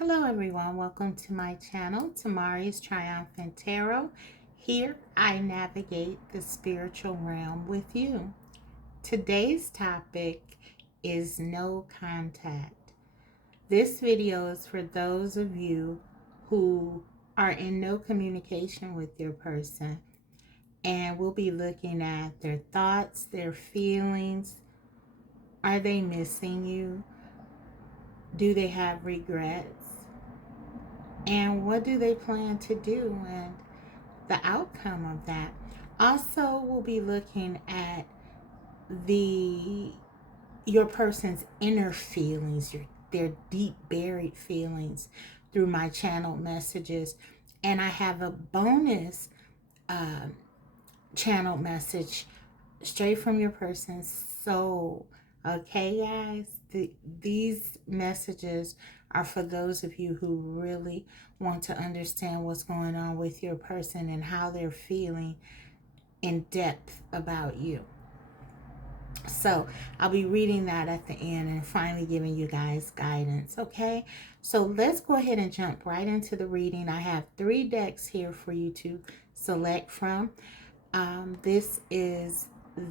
Hello everyone, welcome to my channel, Tamari's Triumphant Tarot. Here I navigate the spiritual realm with you. Today's topic is no contact. This video is for those of you who are in no communication with your person, and we'll be looking at their thoughts, their feelings. Are they missing you? Do they have regrets? And what do they plan to do and the outcome of that? Also, we'll be looking at your person's inner feelings, their deep buried feelings through my channel messages. And I have a bonus channel message straight from your person's soul. Okay, guys? These messages are for those of you who really want to understand what's going on with your person and how they're feeling in depth about you. So I'll be reading that at the end and finally giving you guys guidance, okay? So let's go ahead and jump right into the reading. I have 3 decks here for you to select from. This is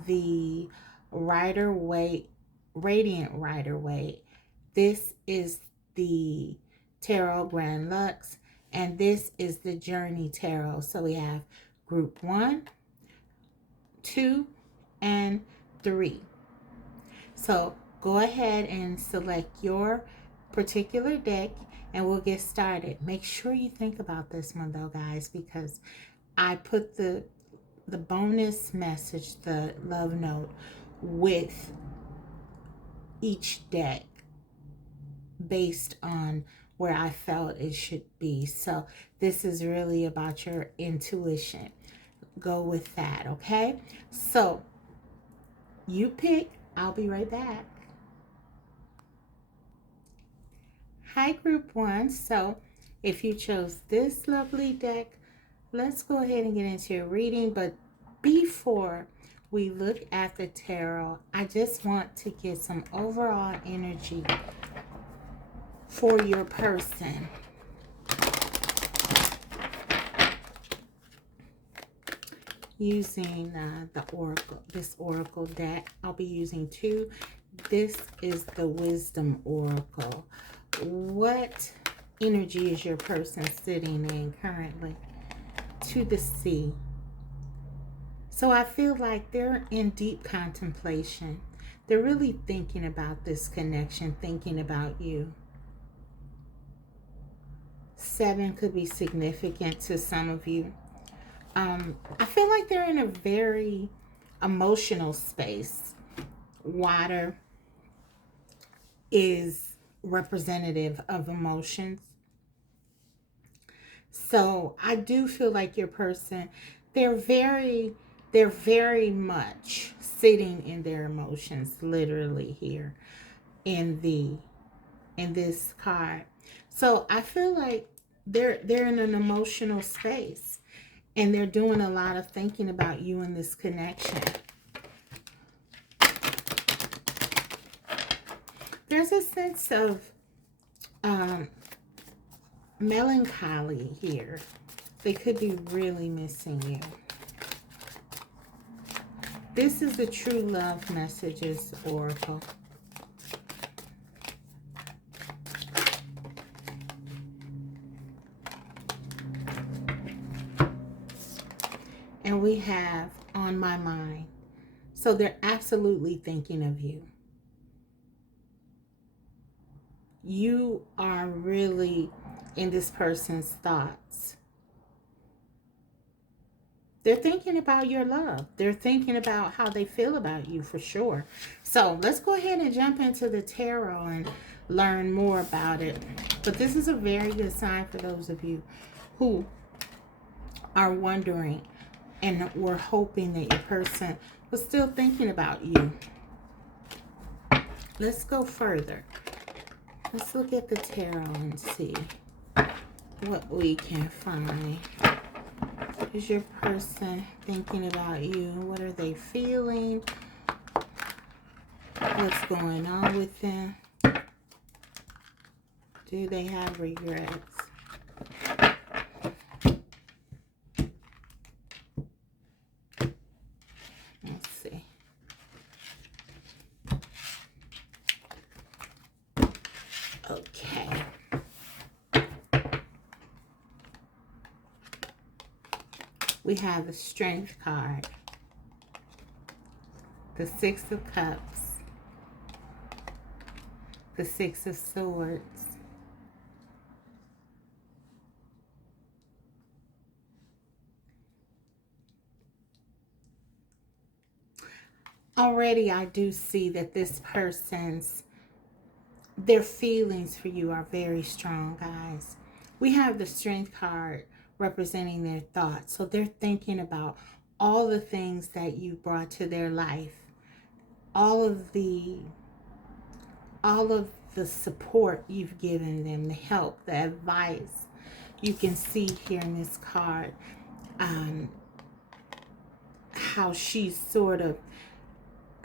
the Rider-Waite, Radiant Rider-Waite. This is the Tarot Grand Lux, and this is the Journey Tarot. So we have group 1, 2, and 3. So go ahead and select your particular deck and we'll get started. Make sure you think about this one though, guys, because I put the bonus message, the love note, with each deck based on where I felt it should be. So this is really about your intuition. Go with that, okay? So you pick. I'll be right back. Hi, group 1. So if you chose this lovely deck, let's go ahead and get into your reading. But before we look at the tarot, I just want to get some overall energy for your person. Using this oracle deck. I'll be using 2. This is the Wisdom Oracle. What energy is your person sitting in currently? To the sea. So I feel like they're in deep contemplation. They're really thinking about this connection, thinking about you. 7 could be significant to some of you. I feel like they're in a very emotional space. Water is representative of emotions. So I do feel like your person, they're very much sitting in their emotions, literally here in this card. So I feel like they're in an emotional space, and they're doing a lot of thinking about you in this connection. There's a sense of melancholy here. They could be really missing you. This is the True Love Messages Oracle. And we have On My Mind. So they're absolutely thinking of you. You are really in this person's thoughts. They're thinking about your love. They're thinking about how they feel about you, for sure. So let's go ahead and jump into the tarot and learn more about it. But this is a very good sign for those of you who are wondering and were hoping that your person was still thinking about you. Let's go further. Let's look at the tarot and see what we can find. Is your person thinking about you? What are they feeling? What's going on with them? Do they have regrets? Let's see. Okay. We have the Strength card, the Six of Cups, the Six of Swords, already I do see that this person's, their feelings for you are very strong, guys. We have the Strength card representing their thoughts. So they're thinking about all the things that you brought to their life, all of the support you've given them, the help, the advice. You can see here in this card how she's sort of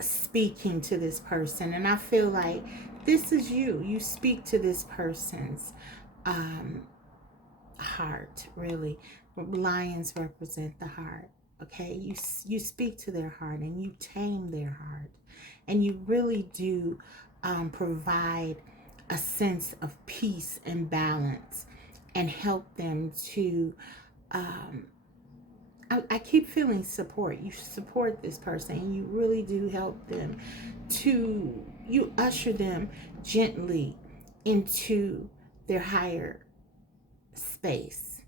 speaking to this person. And I feel like this is you. You speak to this person's heart, really. Lions represent the heart. Okay, you speak to their heart and you tame their heart, and you really do provide a sense of peace and balance, and help them to I keep feeling support. You support this person and you really do help them to, you usher them gently into their higher space.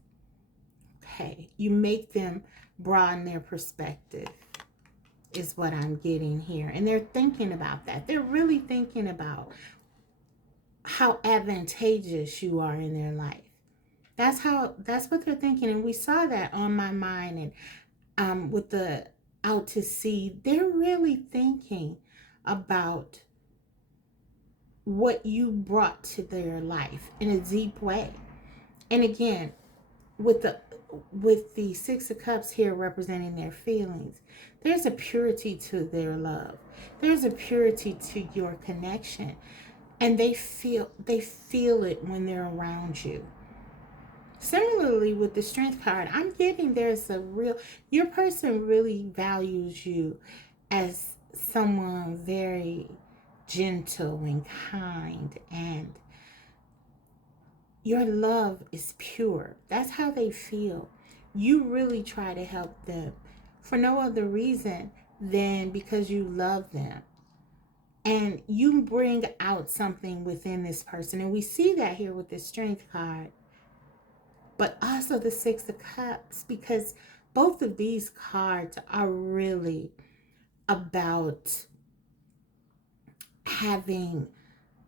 Okay, you make them broaden their perspective, is what I'm getting here. And they're thinking about that. They're really thinking about how advantageous you are in their life. That's what they're thinking. And we saw that on My Mind and with the Out to Sea. They're really thinking about what you brought to their life in a deep way. And again, with the Six of Cups here representing their feelings, there's a purity to their love. There's a purity to your connection. And they feel it when they're around you. Similarly with the Strength card, I'm getting there's a real, your person really values you as someone very gentle and kind, and your love is pure. That's how they feel. You really try to help them for no other reason than because you love them. And you bring out something within this person. And we see that here with the Strength card. But also the Six of Cups, because both of these cards are really about having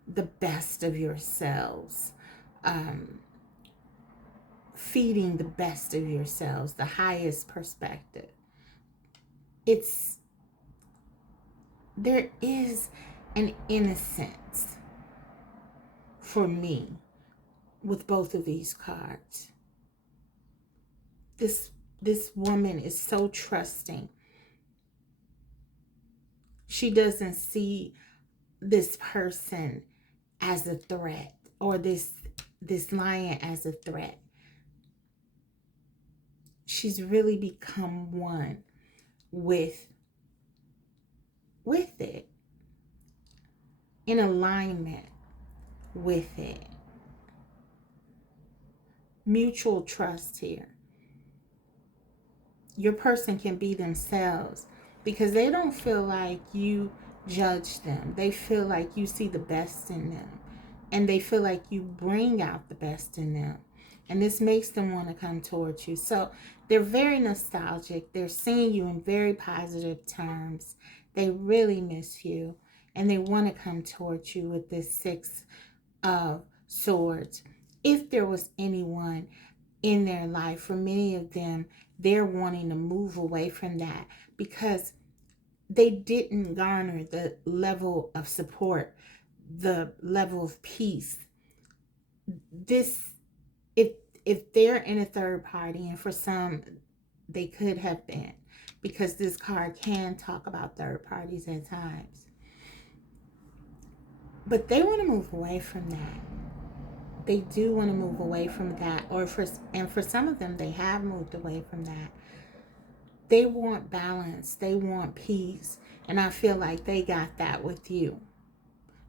the best of yourselves, feeding the best of yourselves, the highest perspective. There is an innocence for me with both of these cards. This woman is so trusting. She doesn't see this person as a threat, or this lion as a threat. She's really become one with it, in alignment with it. Mutual trust here. Your person can be themselves because they don't feel like you judge them. They feel like you see the best in them, and they feel like you bring out the best in them. And this makes them want to come towards you. So they're very nostalgic. They're seeing you in very positive terms. They really miss you, and they want to come towards you with this Six of Swords. If there was anyone in their life, for many of them, they're wanting to move away from that because they didn't garner the level of support, the level of peace. This, if they're in a third party, and for some they could have been, because this card can talk about third parties at times, but they want to move away from that. they do want to move away from that, and for some of them, they have moved away from that. They want balance, they want peace, and I feel like they got that with you.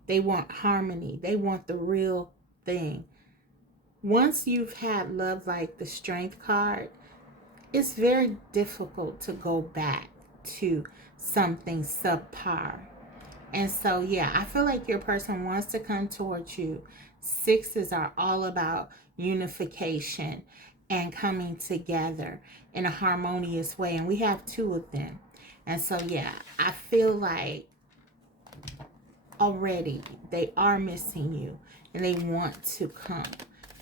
They want harmony, they want the real thing. Once you've had love like the Strength card, it's very difficult to go back to something subpar. And so, yeah, I feel like your person wants to come towards you. Sixes are all about unification and coming together in a harmonious way. And we have two of them. And so, yeah, I feel like already they are missing you and they want to come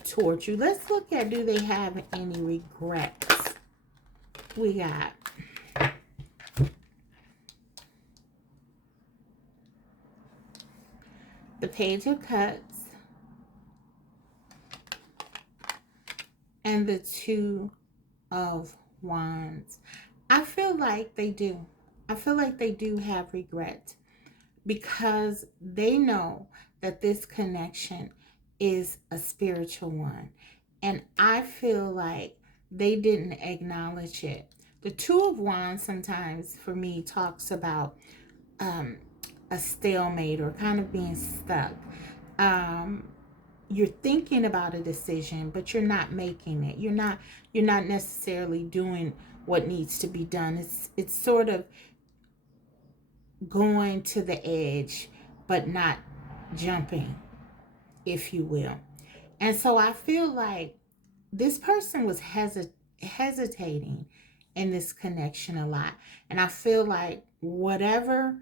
towards you. Let's look at, do they have any regrets? We got the Page of Cups and the Two of Wands. I feel like they do. I feel like they do have regret because they know that this connection is a spiritual one. And I feel like they didn't acknowledge it. The Two of Wands sometimes for me talks about a stalemate or kind of being stuck. Um, you're thinking about a decision, but you're not making it. You're not necessarily doing what needs to be done. It's sort of going to the edge, but not jumping, if you will. And so I feel like this person was hesitating in this connection a lot. And I feel like whatever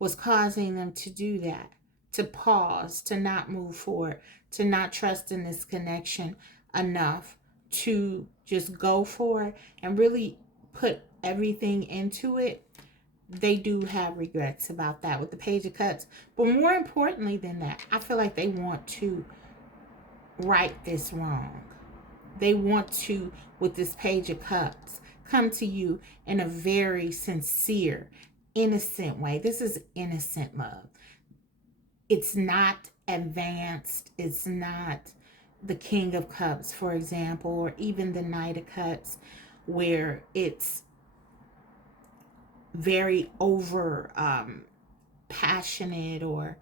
was causing them to do that, to pause, to not move forward, to not trust in this connection enough to just go for it and really put everything into it, they do have regrets about that with the Page of Cups. But more importantly than that, I feel like they want to right this wrong. They want to, with this Page of Cups, come to you in a very sincere, innocent way. This is innocent love. It's not advanced. It's not the King of Cups, for example, or even the Knight of Cups, where it's very over passionate or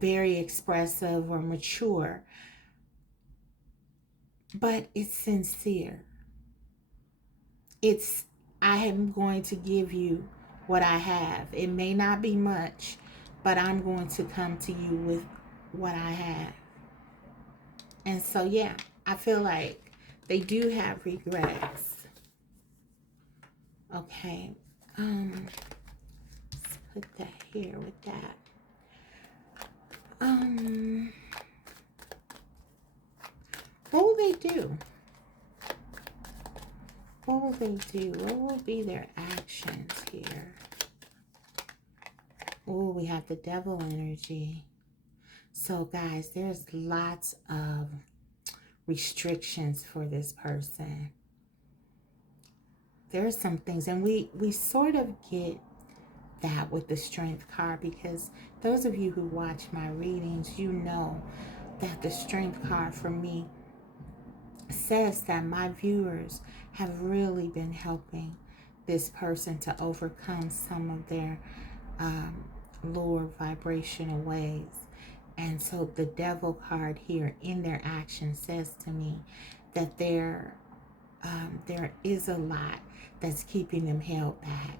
very expressive or mature. But it's sincere. It's, I am going to give you what I have. It may not be much, but I'm going to come to you with what I have. And so, yeah, I feel like they do have regrets. Okay. Let's put that here with that. What will they do? What will they do? What will be their actions here? Oh, we have the Devil energy. So, guys, there's lots of restrictions for this person. There are some things, and we sort of get that with the Strength card, because those of you who watch my readings, you know that the Strength card for me says that my viewers have really been helping this person to overcome some of their lower vibrational ways. And so the Devil card here in their action says to me that there is a lot that's keeping them held back.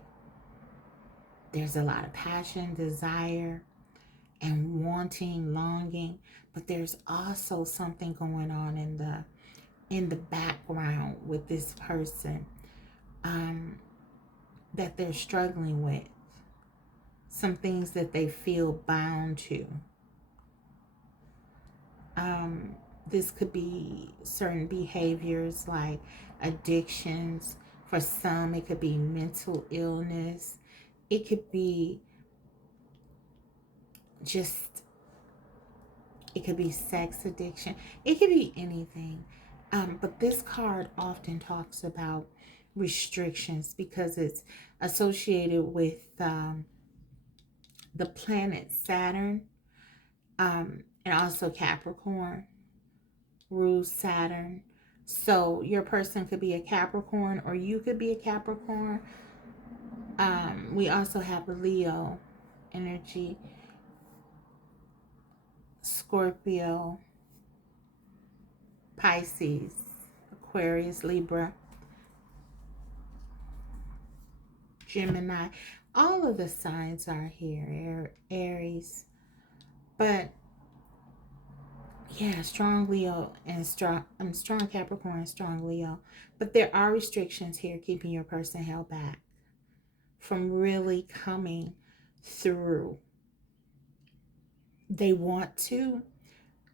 There's a lot of passion, desire, and wanting, longing, but there's also something going on in the background with this person that they're struggling with. Some things that they feel bound to. This could be certain behaviors like addictions. For some, it could be mental illness. It could be it could be sex addiction. It could be anything. But this card often talks about restrictions because it's associated with the planet Saturn. and also Capricorn rules Saturn. So your person could be a Capricorn or you could be a Capricorn. We also have Leo energy, Scorpio, Pisces, Aquarius, Libra, Gemini. All of the signs are here. Aries. But yeah, strong Leo and strong Capricorn, strong Leo. But there are restrictions here keeping your person held back from really coming through. They want to,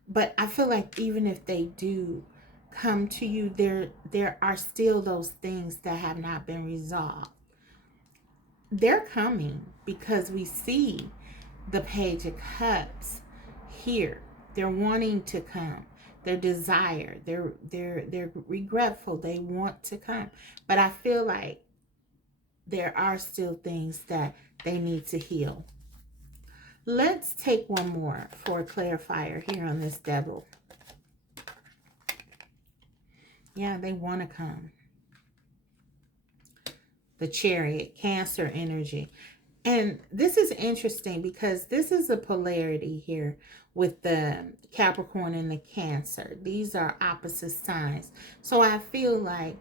but I feel like even if they do come to you, there are still those things that have not been resolved. They're coming because we see the Page of Cups here. They're wanting to come. Their desire. They're regretful. They want to come. But I feel like there are still things that they need to heal. Let's take one more for a clarifier here on this devil. Yeah, they want to come. The Chariot, Cancer energy. And this is interesting because this is a polarity here with the Capricorn and the Cancer. These are opposite signs. So I feel like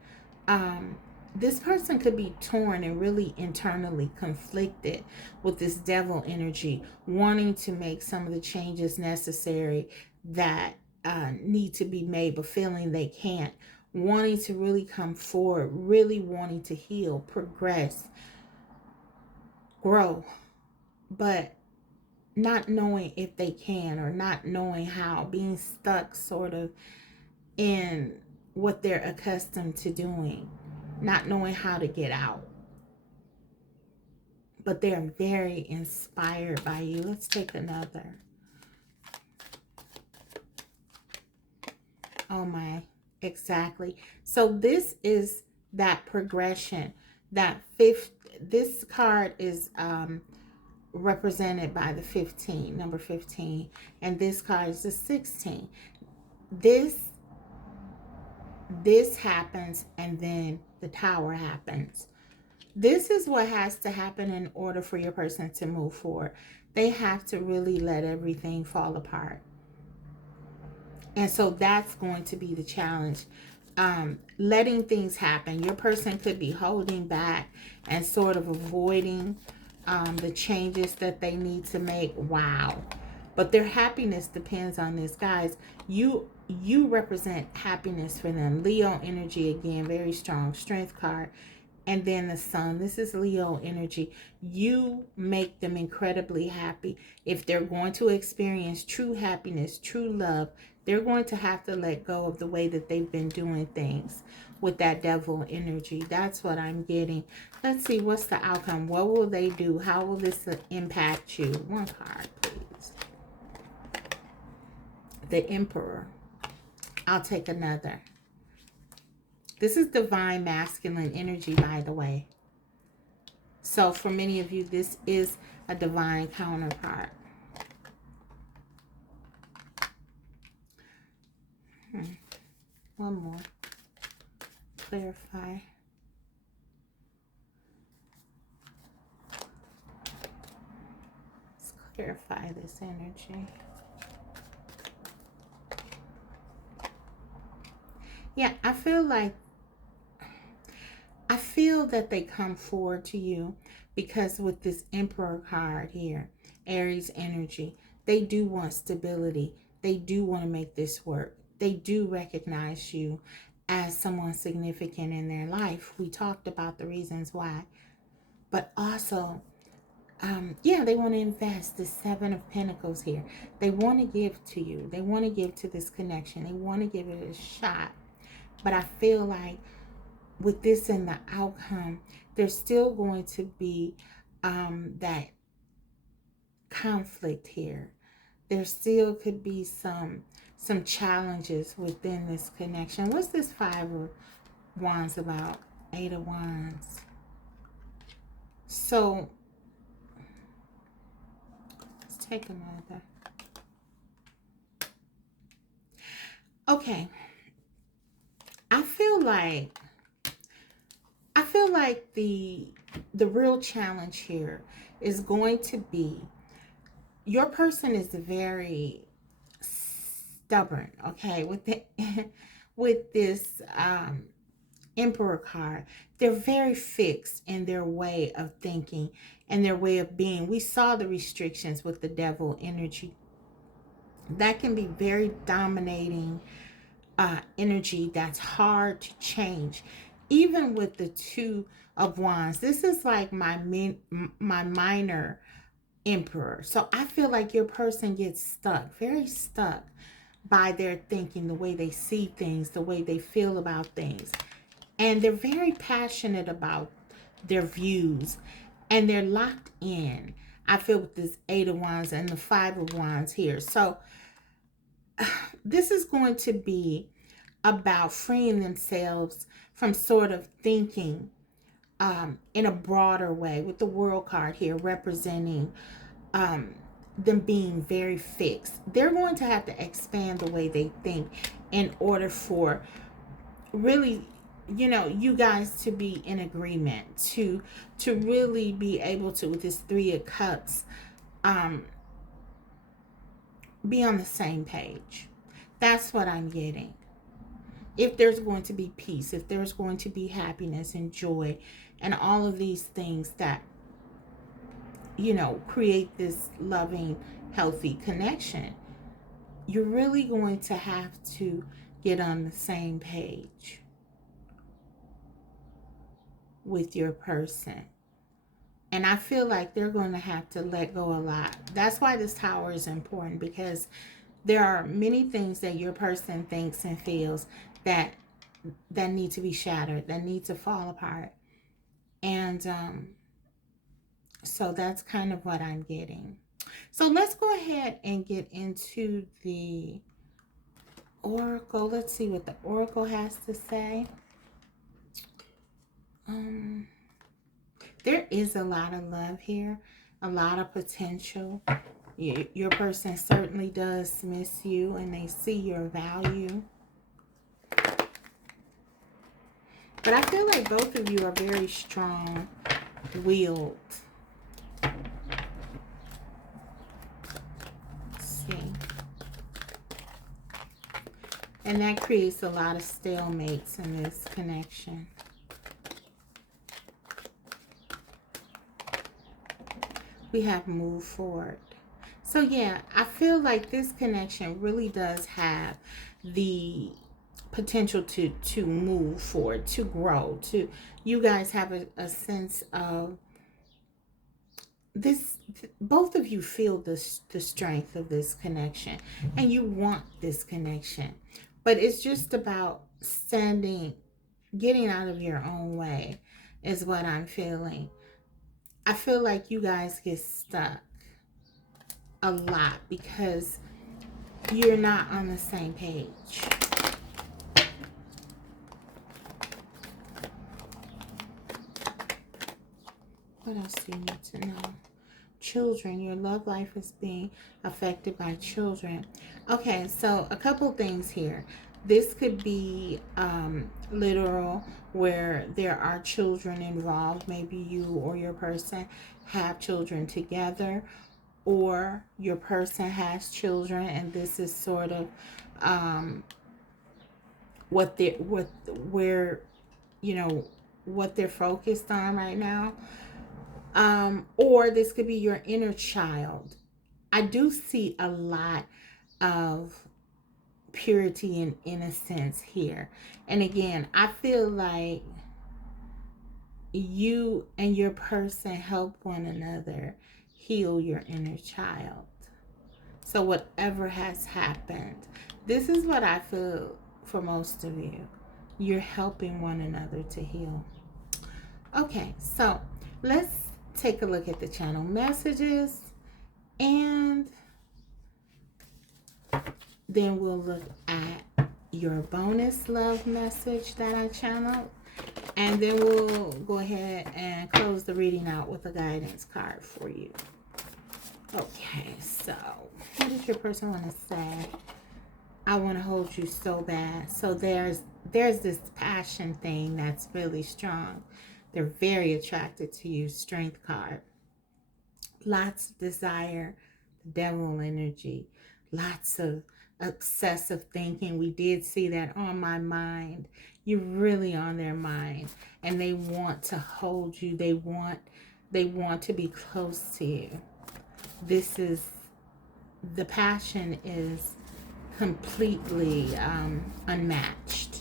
this person could be torn and really internally conflicted with this devil energy, wanting to make some of the changes necessary that need to be made, but feeling they can't, wanting to really come forward, really wanting to heal, progress, grow, but not knowing if they can or not knowing how, being stuck sort of in what they're accustomed to doing, not knowing how to get out. But they're very inspired by you. Let's take another. Oh my, exactly. So this is that progression. That fifth, this card is represented by the 15, number 15, and this card is the 16. This happens, and then the Tower happens. This is what has to happen in order for your person to move forward. They have to really let everything fall apart. And so that's going to be the challenge. Letting things happen. Your person could be holding back and sort of avoiding the changes that they need to make. Wow. But their happiness depends on this. Guys, you represent happiness for them. Leo energy, again, very strong. Strength card. And then the Sun. This is Leo energy. You make them incredibly happy. If they're going to experience true happiness, true love, they're going to have to let go of the way that they've been doing things with that devil energy. That's what I'm getting. Let's see, what's the outcome? What will they do? How will this impact you? One card, please. The Emperor. I'll take another. This is divine masculine energy, by the way. So for many of you, this is a divine counterpart. One more. Clarify. Let's clarify this energy. Yeah, I feel that they come forward to you because with this Emperor card here, Aries energy, they do want stability. They do want to make this work. They do recognize you as someone significant in their life. We talked about the reasons why. But also, yeah, they want to invest. The Seven of Pentacles here. They want to give to you. They want to give to this connection. They want to give it a shot. But I feel like with this and the outcome, there's still going to be that conflict here. There still could be some challenges within this connection. What's this Five of Wands about? Eight of Wands. So let's take another. Okay. I feel like the real challenge here is going to be your person is very stubborn, okay, with the with this emperor card. They're very fixed in their way of thinking and their way of being. We saw the restrictions with the devil energy. That can be very dominating energy that's hard to change. Even with the two of wands, this is like my minor emperor. So I feel like your person gets stuck, very stuck by their thinking, the way they see things, the way they feel about things. And they're very passionate about their views, and they're locked in. I feel with this Eight of Wands and the Five of Wands here. So this is going to be about freeing themselves from sort of thinking in a broader way, with the World card here representing them being very fixed. They're going to have to expand the way they think in order for really, you guys to be in agreement, to really be able to, with this Three of Cups, be on the same page. That's what I'm getting. If there's going to be peace, if there's going to be happiness and joy and all of these things that, create this loving, healthy connection, you're really going to have to get on the same page with your person. And I feel like they're going to have to let go a lot. That's why this Tower is important, because there are many things that your person thinks and feels that need to be shattered, that need to fall apart. And so that's kind of what I'm getting. So let's go ahead and get into the Oracle. Let's see what the Oracle has to say. There is a lot of love here, a lot of potential. Your person certainly does miss you, and they see your value. But I feel like both of you are very strong-willed. Let's see. And that creates a lot of stalemates in this connection. We have moved forward. So yeah, I feel like this connection really does have the potential to move forward, to grow, to, you guys have a sense of this. Both of you feel the strength of this connection, and you want this connection, but it's just about getting out of your own way is what I'm feeling. I feel like you guys get stuck a lot because you're not on the same page. What else do you need to know? Children. Your love life is being affected by children. Okay, so a couple things here. This could be literal, where there are children involved. Maybe you or your person have children together, or your person has children, and this is sort of what they're focused on right now. Or this could be your inner child. I do see a lot of purity and innocence here. And again, I feel like you and your person help one another heal your inner child. So whatever has happened, this is what I feel for most of you. You're helping one another to heal. Okay, so let's take a look at the channel messages, and then we'll look at your bonus love message that I channeled, and then we'll go ahead and close the reading out with a guidance card for you. Okay, so what does your person want to say? I want to hold you so bad. So there's this passion thing that's really strong. They're very attracted to you. Strength card. Lots of desire, devil energy, lots of obsessive thinking. We did see that on my mind. You're really on their mind, and they want to hold you. They want to be close to you. This is the passion is completely unmatched.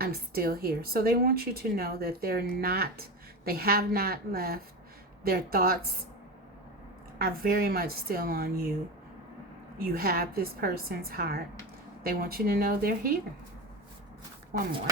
I'm still here. So they want you to know that they have not left. Their thoughts are very much still on you. You have this person's heart. They want you to know they're here. One more.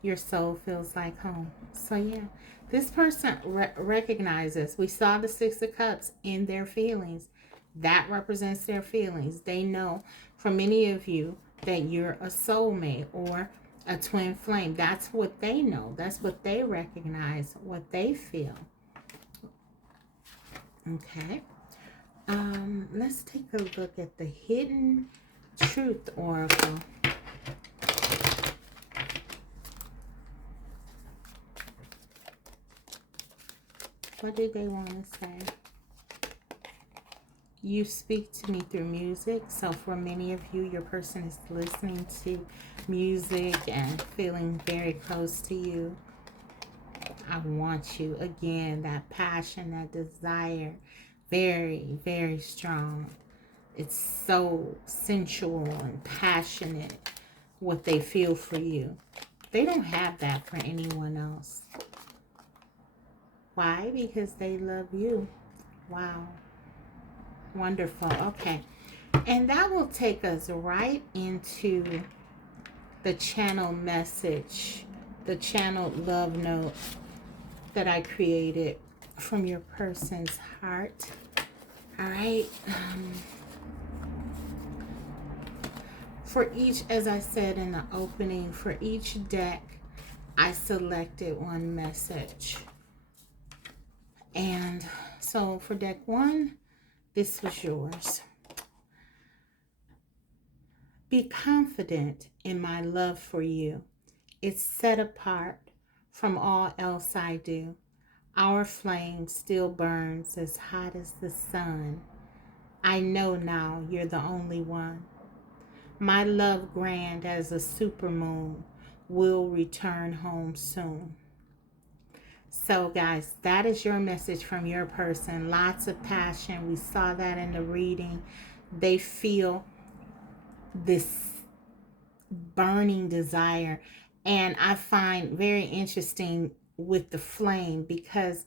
Your soul feels like home. So yeah, this person recognizes. We saw the Six of Cups in their feelings. That represents their feelings. They know, for many of you, that you're a soulmate or a twin flame. That's what they know. That's what they recognize, what they feel. Okay. Let's take a look at the Hidden Truth Oracle. What do they want to say? You speak to me through music. So for many of you, your person is listening to music and feeling very close to you. I want you. Again, that passion, that desire, very, very strong. It's so sensual and passionate what they feel for you. They don't have that for anyone else. Why? Because they love you. Wow. Wonderful. Okay. And that will take us right into the channel message, the channeled love note that I created from your person's heart. All right. For each, as I said in the opening, for each deck, I selected one message. And so for deck 1, this was yours. Be confident in my love for you. It's set apart from all else I do. Our flame still burns as hot as the sun. I know now you're the only one. My love grand as a supermoon will return home soon. So guys, that is your message from your person. Lots of passion. We saw that in the reading. They feel this burning desire. And I find very interesting with the flame, because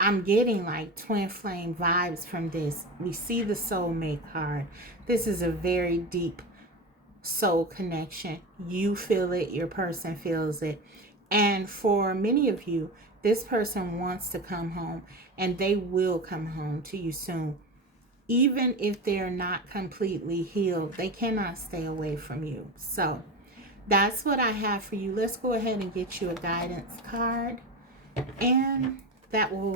I'm getting like twin flame vibes from this. We see the soulmate card. This is a very deep soul connection. You feel it, your person feels it. And for many of you, this person wants to come home, and they will come home to you soon. Even if they're not completely healed, they cannot stay away from you. So that's what I have for you. Let's go ahead and get you a guidance card, and that will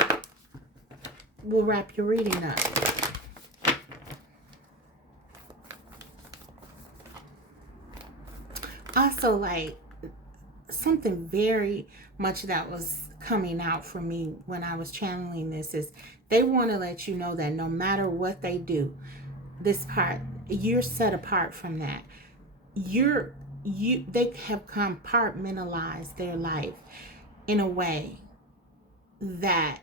wrap your reading up. Also, like, something very much that was coming out for me when I was channeling this is they want to let you know that no matter what they do, this part, you're set apart from that. They have compartmentalized their life in a way that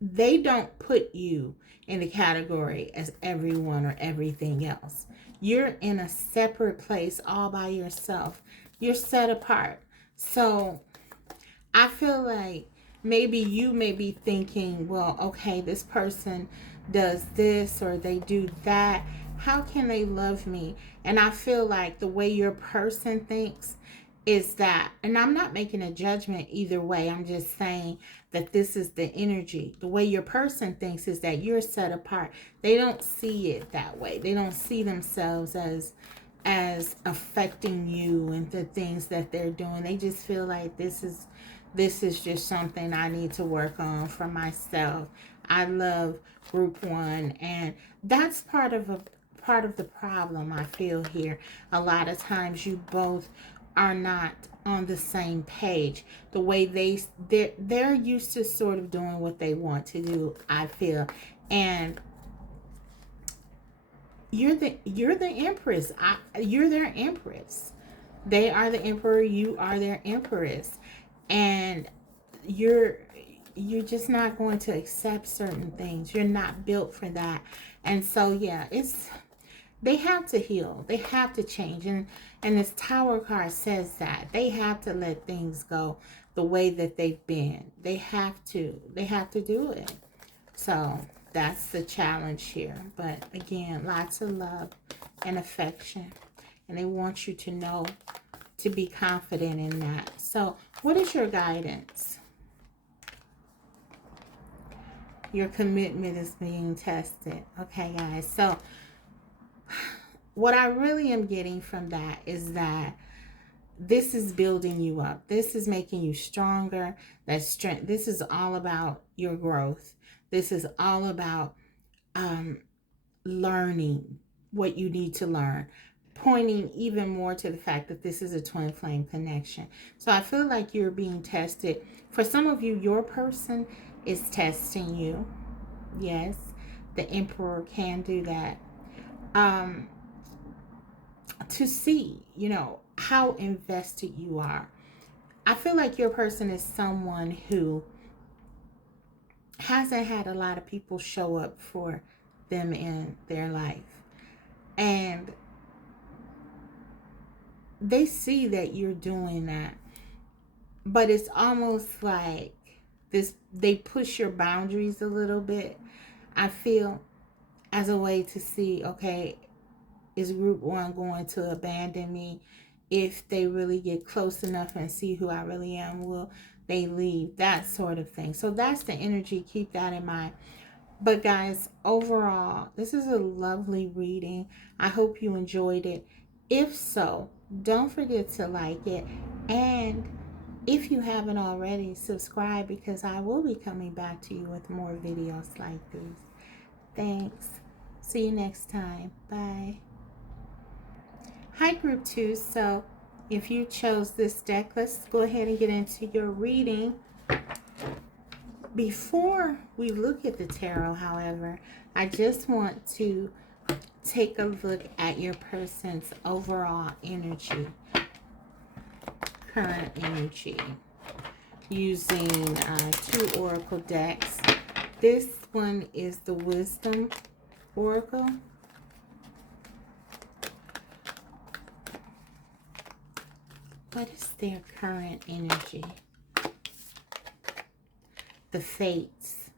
they don't put you in the category as everyone or everything else. You're in a separate place all by yourself. You're set apart. So I feel like maybe you may be thinking, well, okay, this person does this or they do that. How can they love me? And I feel like the way your person thinks is that, and I'm not making a judgment either way. I'm just saying that this is the energy. The way your person thinks is that you're set apart. They don't see it that way. They don't see themselves as affecting you and the things that they're doing. They just feel like this is just something I need to work on for myself. I love group 1, and that's part of the problem I feel here. A lot of times you both are not on the same page. The way they're used to sort of doing what they want to do, I feel. And you're the empress. You're their empress. They are the emperor, you are their empress. And you're just not going to accept certain things. You're not built for that. And so yeah, they have to heal. They have to change. And this Tower card says that they have to let things go the way that they've been. They have to do it. So that's the challenge here. But again, lots of love and affection. And they want you to know, to be confident in that. So what is your guidance? Your commitment is being tested. Okay, guys. So what I really am getting from that is that this is building you up. This is making you stronger. That strength. This is all about your growth. This is all about learning what you need to learn, pointing even more to the fact that this is a twin flame connection. So I feel like you're being tested. For some of you, your person is testing you. Yes, the Emperor can do that. To see, how invested you are. I feel like your person is someone who hasn't had a lot of people show up for them in their life. And they see that you're doing that. But it's almost like they push your boundaries a little bit, I feel, as a way to see, okay, is group 1 going to abandon me? If they really get close enough and see who I really am, will they leave? That sort of thing. So that's the energy. Keep that in mind. But guys, overall, this is a lovely reading. I hope you enjoyed it. If so, don't forget to like it. And if you haven't already, subscribe, because I will be coming back to you with more videos like these. Thanks. See you next time. Bye. Hi, group 2. So if you chose this deck, let's go ahead and get into your reading. Before we look at the tarot, however, I just want to take a look at your person's overall energy, current energy, using 2 oracle decks. This one is the Wisdom Oracle. What is their current energy? The Fates.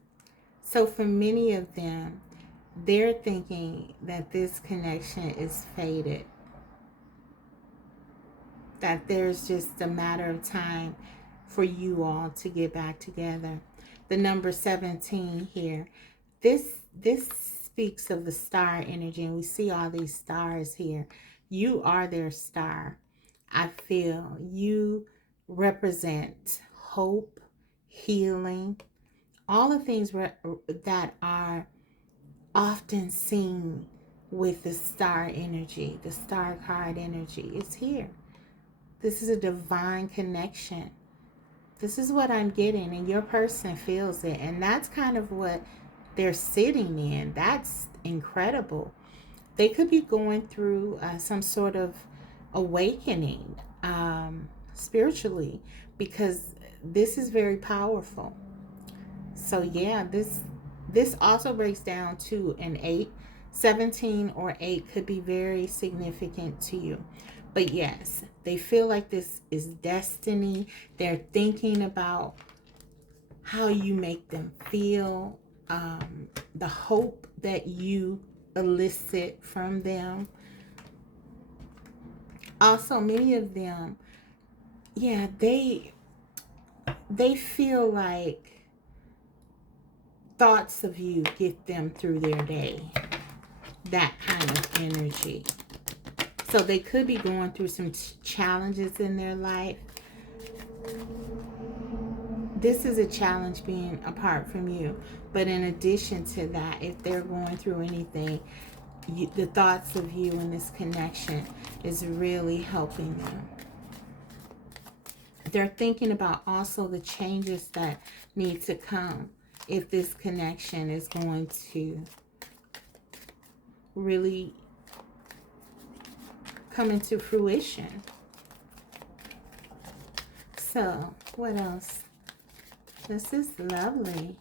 So for many of them, they're thinking that this connection is fated. That there's just a matter of time for you all to get back together. The number 17 here. This speaks of the star energy, and we see all these stars here. You are their star. I feel you represent hope, healing, all the things that are often seen with the star energy, the star card energy. It's here. This is a divine connection. This is what I'm getting, and your person feels it. And that's kind of what they're sitting in. That's incredible. They could be going through some sort of awakening spiritually, because this is very powerful. So yeah, this also breaks down to an 8. 17 or 8 could be very significant to you. But yes, they feel like this is destiny. They're thinking about how you make them feel, the hope that you elicit from them. Also, many of them, yeah, they feel like thoughts of you get them through their day. That kind of energy. So they could be going through some challenges in their life. this is a challenge being apart from you. But in addition to that, if they're going through anything, the thoughts of you and this connection is really helping them. They're thinking about also the changes that need to come if this connection is going to really come into fruition. So, what else? This is lovely.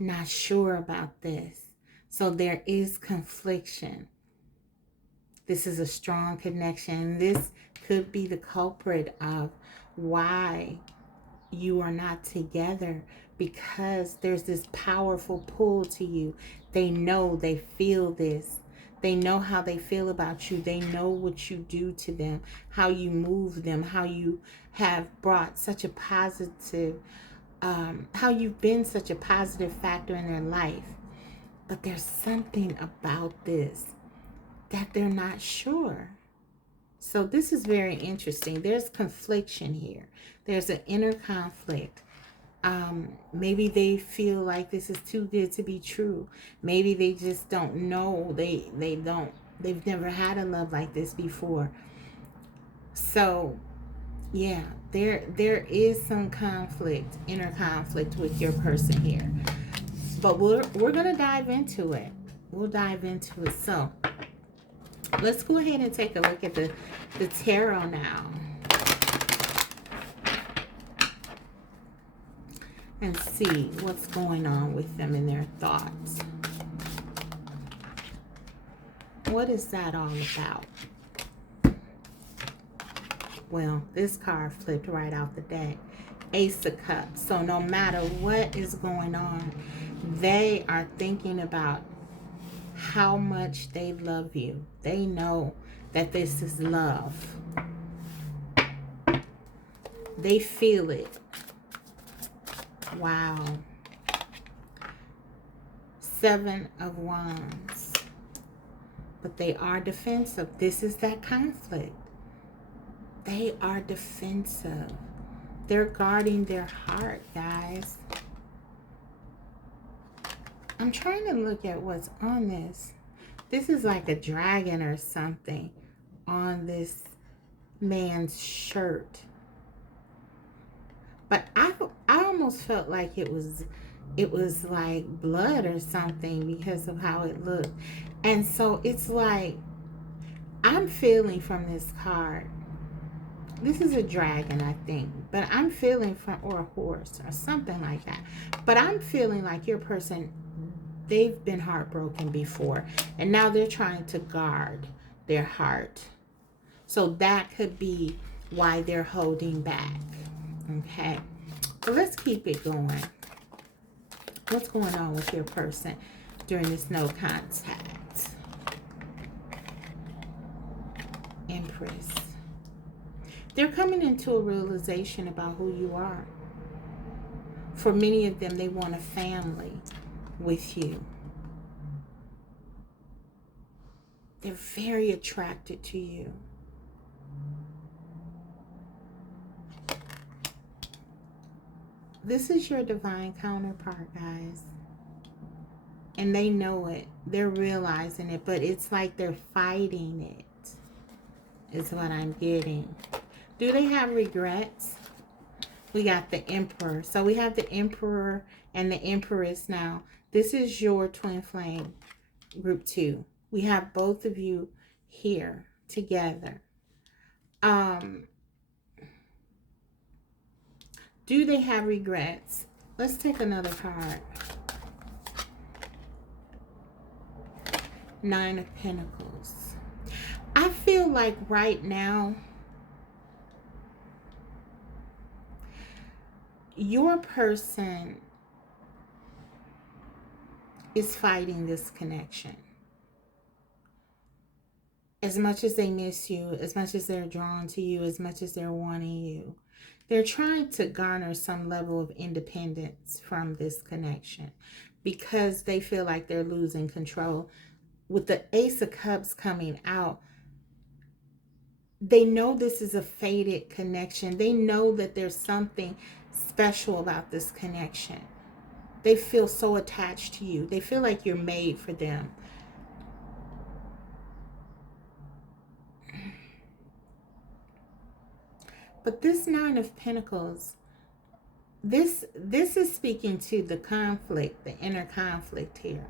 Not sure about this. So there is confliction. This is a strong connection. This could be the culprit of why you are not together, because there's this powerful pull to you. They know, they feel this. They know how they feel about you. They know what you do to them, how you move them, how you have brought such a positive, how you've been such a positive factor in their life. But there's something about this that they're not sure. So this is very interesting. There's confliction here. There's an inner conflict. Maybe they feel like this is too good to be true. Maybe they just don't know. They've never had a love like this before. So yeah, there is some conflict, inner conflict with your person here. But we're gonna dive into it. We'll dive into it. So let's go ahead and take a look at the tarot now. And see what's going on with them in their thoughts. What is that all about? Well, this card flipped right out the deck. Ace of Cups. So no matter what is going on, they are thinking about how much they love you. They know that this is love. They feel it. Wow. 7 of Wands. But they are defensive. This is that conflict. They are defensive. They're guarding their heart, guys. I'm trying to look at what's on this. This is like a dragon or something on this man's shirt. But I almost felt like it was like blood or something because of how it looked. And so it's like, I'm feeling from this card. This is a dragon, I think. But I'm feeling from, or a horse or something like that. But I'm feeling like your person, they've been heartbroken before. And now they're trying to guard their heart. So that could be why they're holding back. Okay, so let's keep it going. What's going on with your person during this no contact? Empress. They're coming into a realization about who you are. For many of them, they want a family with you. They're very attracted to you. This is your divine counterpart, guys. And they know it. They're realizing it. But it's like they're fighting it, is what I'm getting. Do they have regrets? We got the Emperor. So we have the Emperor and the Empress now. This is your twin flame, group 2. We have both of you here together. Do they have regrets? Let's take another card. 9 of Pentacles. I feel like right now, your person is fighting this connection. As much as they miss you, as much as they're drawn to you, as much as they're wanting you, they're trying to garner some level of independence from this connection because they feel like they're losing control. With the Ace of Cups coming out, they know this is a fated connection. They know that there's something special about this connection. They feel so attached to you. They feel like you're made for them. But this Nine of Pentacles, this is speaking to the conflict, the inner conflict here.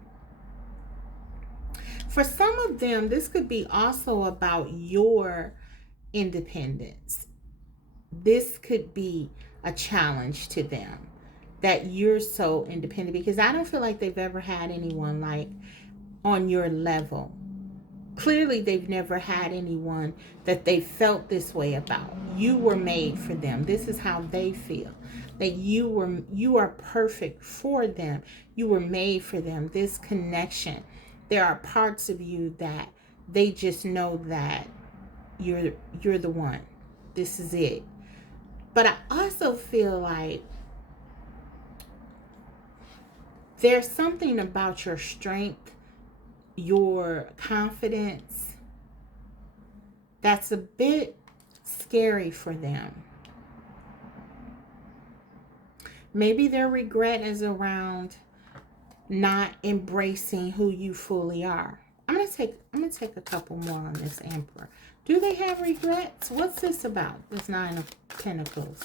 For some of them, this could be also about your independence. This could be a challenge to them, that you're so independent, because I don't feel like they've ever had anyone like on your level. Clearly, they've never had anyone that they felt this way about. You were made for them. This is how they feel. That you are perfect for them. You were made for them. This connection. There are parts of you that they just know that you're the one. This is it. But I also feel like there's something about your strength, your confidence, that's a bit scary for them. Maybe their regret is around not embracing who you fully are. I'm gonna take a couple more on this Emperor. Do they have regrets? What's this about? This Nine of Pentacles.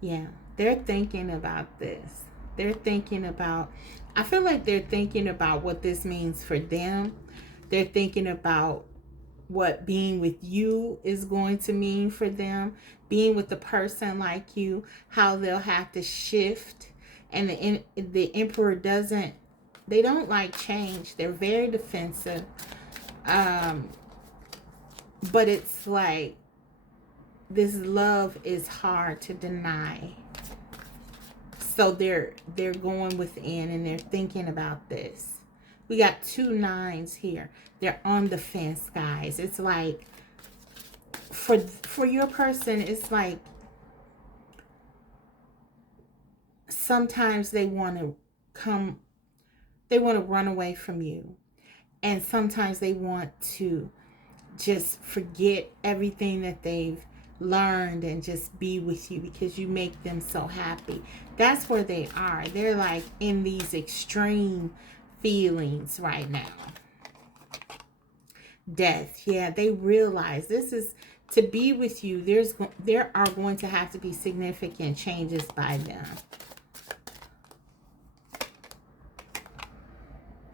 Yeah, they're thinking about this. They're thinking about, I feel like they're thinking about what this means for them. They're thinking about what being with you is going to mean for them. Being with a person like you, how they'll have to shift. And the Emperor they don't like change. They're very defensive. But it's like this love is hard to deny. So they're going within and they're thinking about this. We got 2 9s here. They're on the fence, guys. It's like for your person, it's like sometimes they want to run away from you. And sometimes they want to just forget everything that they've learned and just be with you because you make them so happy. That's where they are. They're like in these extreme feelings right now. Death. Yeah, they realize this is to be with you. There are going to have to be significant changes by them.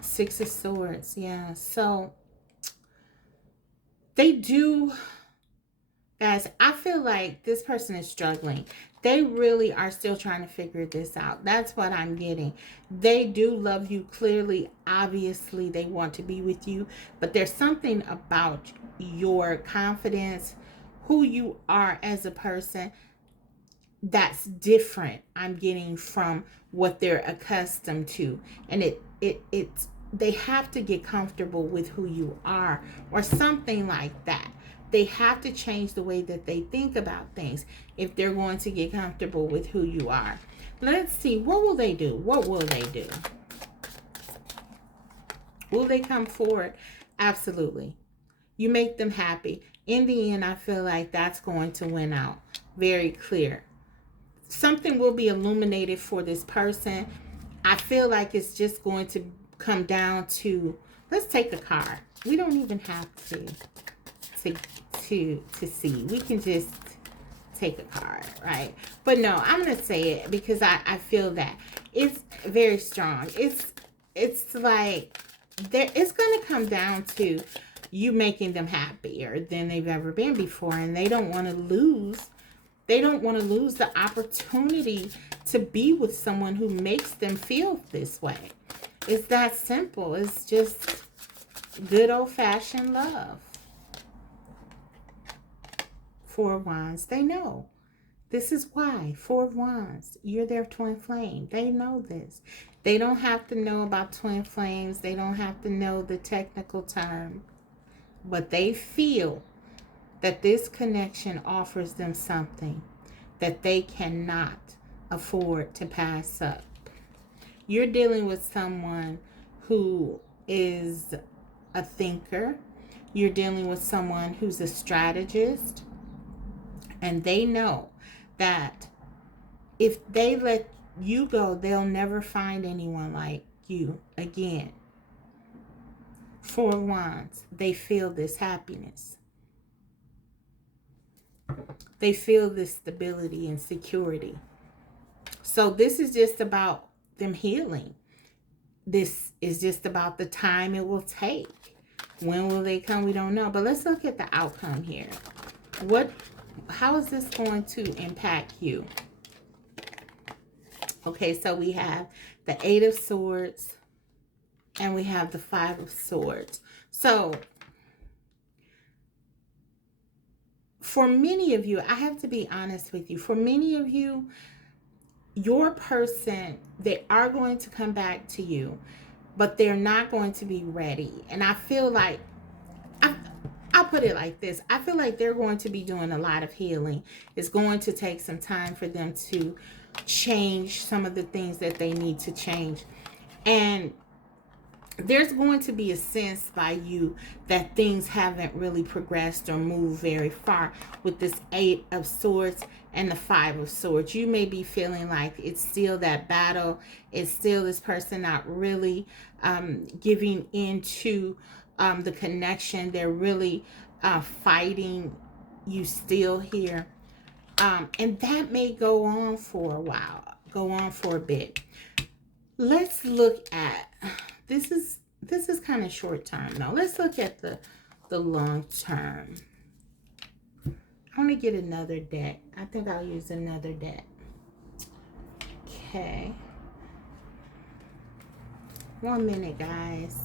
6 of Swords. Yeah. So they do, guys, I feel like this person is struggling. They really are still trying to figure this out. That's what I'm getting. They do love you clearly. Obviously, they want to be with you. But there's something about your confidence, who you are as a person, that's different. I'm getting from what they're accustomed to. And it's they have to get comfortable with who you are or something like that. They have to change the way that they think about things if they're going to get comfortable with who you are. Let's see. What will they do? What will they do? Will they come forward? Absolutely. You make them happy. In the end, I feel like that's going to win out. Very clear. Something will be illuminated for this person. I feel like it's just going to come down to, let's take a card. We don't even have to see. We can just take a card, right? But no, I'm gonna say it because I feel that it's very strong. It's like it's gonna come down to you making them happier than they've ever been before, and they don't want to lose. They don't want to lose the opportunity to be with someone who makes them feel this way. It's that simple. It's just good old-fashioned love. 4 of Wands. They know. This is why. 4 of Wands. You're their twin flame. They know this. They don't have to know about twin flames. They don't have to know the technical term. But they feel that this connection offers them something that they cannot afford to pass up. You're dealing with someone who is a thinker. You're dealing with someone who's a strategist, and they know that if they let you go, they'll never find anyone like you again. Four of Wands, they feel this happiness. They feel this stability and security. So this is just about them healing. This is just about the time it will take. When will they come? We don't know. But let's look at the outcome here. How is this going to impact you? Okay, so we have the Eight of Swords and we have the Five of Swords. So for many of you, I have to be honest with you. For many of you, your person, they are going to come back to you, but they're not going to be ready. And I feel like, I'll put it like this. I feel like they're going to be doing a lot of healing. It's going to take some time for them to change some of the things that they need to change. And there's going to be a sense by you that things haven't really progressed or moved very far with this Eight of Swords and the Five of Swords. You may be feeling like it's still that battle. It's still this person not really giving into the connection. They're really fighting you still here. And that may go on for a while, go on for a bit. Let's look at, this is kind of short term though. Let's look at the long term. I want to get another deck. I think I'll use another deck. Okay. 1 minute, guys.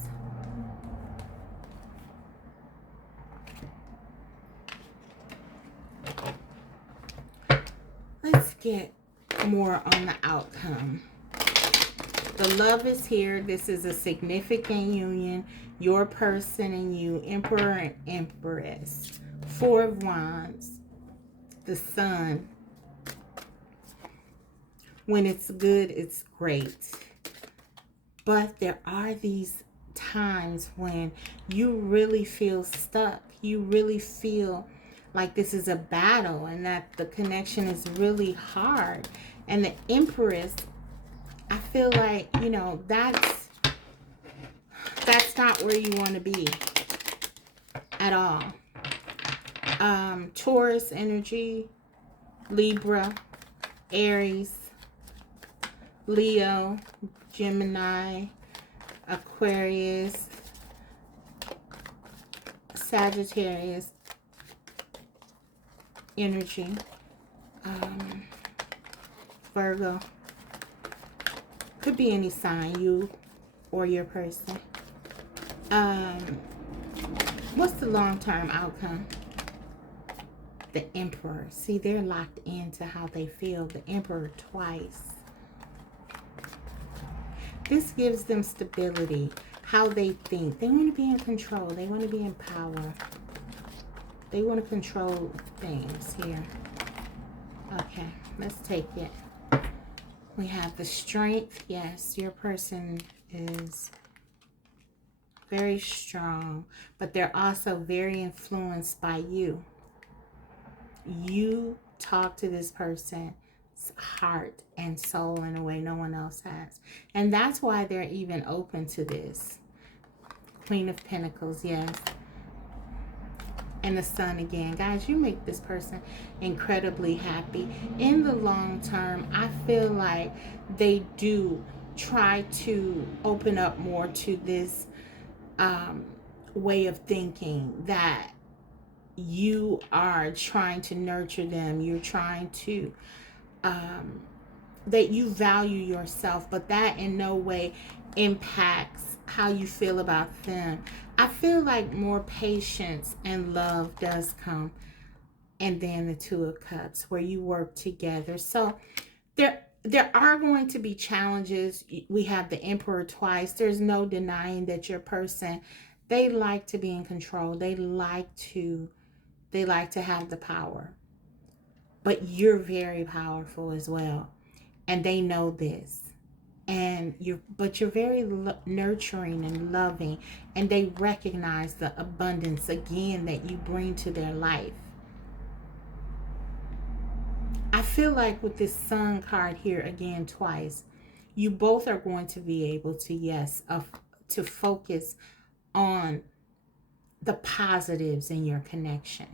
Let's get more on the outcome. The love is here. This is a significant union. Your person and you. Emperor and Empress. Four of Wands. The Sun. When it's good, it's great. But there are these times when you really feel stuck. You really feel like this is a battle and that the connection is really hard. And the Empress, I feel like, you know, that's not where you want to be at all. Taurus energy, Libra, Aries, Leo, Gemini, Aquarius, Sagittarius energy, Virgo. Could be any sign, you or your person. What's the long-term outcome? The Emperor. See, they're locked into how they feel. The Emperor twice. This gives them stability, how they think. They want to be in control. They want to be in power. They want to control things here. Okay, let's take it. We have the Strength. Yes, your person is very strong, but they're also very influenced by you. You talk to this person's heart and soul in a way no one else has. And that's why they're even open to this. Queen of Pentacles, yes. And the Sun again. Guys, you make this person incredibly happy. In the long term, I feel like they do try to open up more to this way of thinking, that you are trying to nurture them. You're trying to, that you value yourself, but that in no way impacts how you feel about them. I feel like more patience and love does come. And then the Two of Cups, where you work together. So there are going to be challenges. We have the Emperor twice. There's no denying that your person, they like to be in control. They like to have the power. But you're very powerful as well. And they know this. and you're very nurturing and loving, and they recognize the abundance again that you bring to their life. I feel like with this sun card here again twice, you both are going to be able to, yes, to focus on the positives in your connection.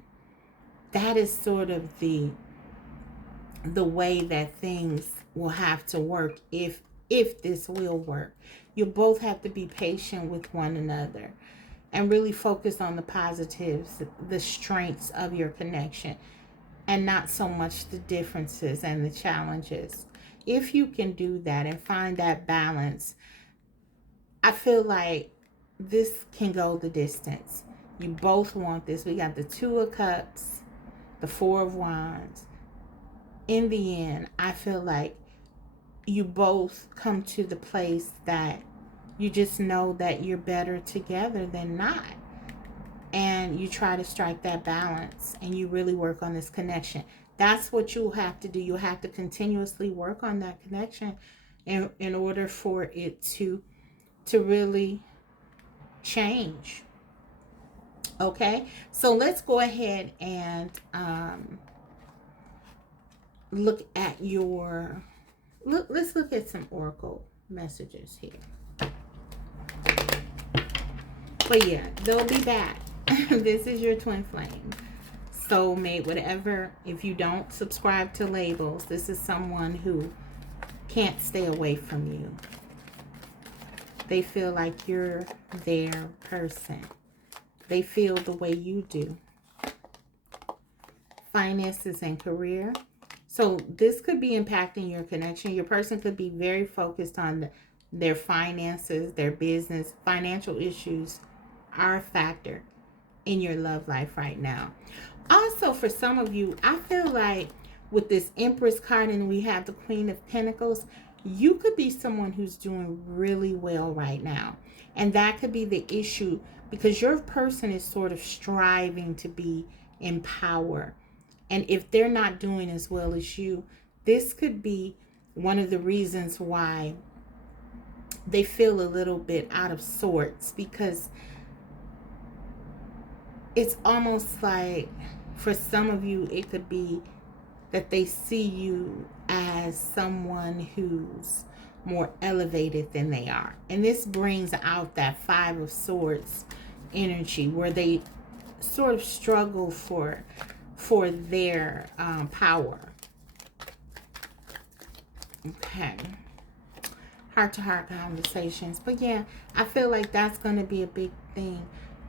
That is sort of the way that things will have to work, if this will work. You both have to be patient with one another and really focus on the positives, the strengths of your connection, and not so much the differences and the challenges. If you can do that and find that balance, I feel like this can go the distance. You both want this. We got the Two of Cups, the Four of Wands. In the end, I feel like you both come to the place that you just know that you're better together than not. And you try to strike that balance and you really work on this connection. That's what you'll have to do. You'll have to continuously work on that connection in order for it to really change. Okay, so let's go ahead and look at your let's look at some oracle messages here. But yeah, they'll be back. This is your twin flame, soulmate, whatever. If you don't subscribe to labels, this is someone who can't stay away from you. They feel like you're their person. They feel the way you do. Finances and career. So this could be impacting your connection. Your person could be very focused on their finances, their business. Financial issues are a factor in your love life right now. Also, for some of you, I feel like with this Empress card and we have the Queen of Pentacles, you could be someone who's doing really well right now. And that could be the issue, because your person is sort of striving to be in power. And if they're not doing as well as you, this could be one of the reasons why they feel a little bit out of sorts, because it's almost like for some of you, it could be that they see you as someone who's more elevated than they are. And this brings out that Five of Swords energy, where they sort of struggle for their power. Okay. Heart-to-heart conversations. But yeah, I feel like that's going to be a big thing.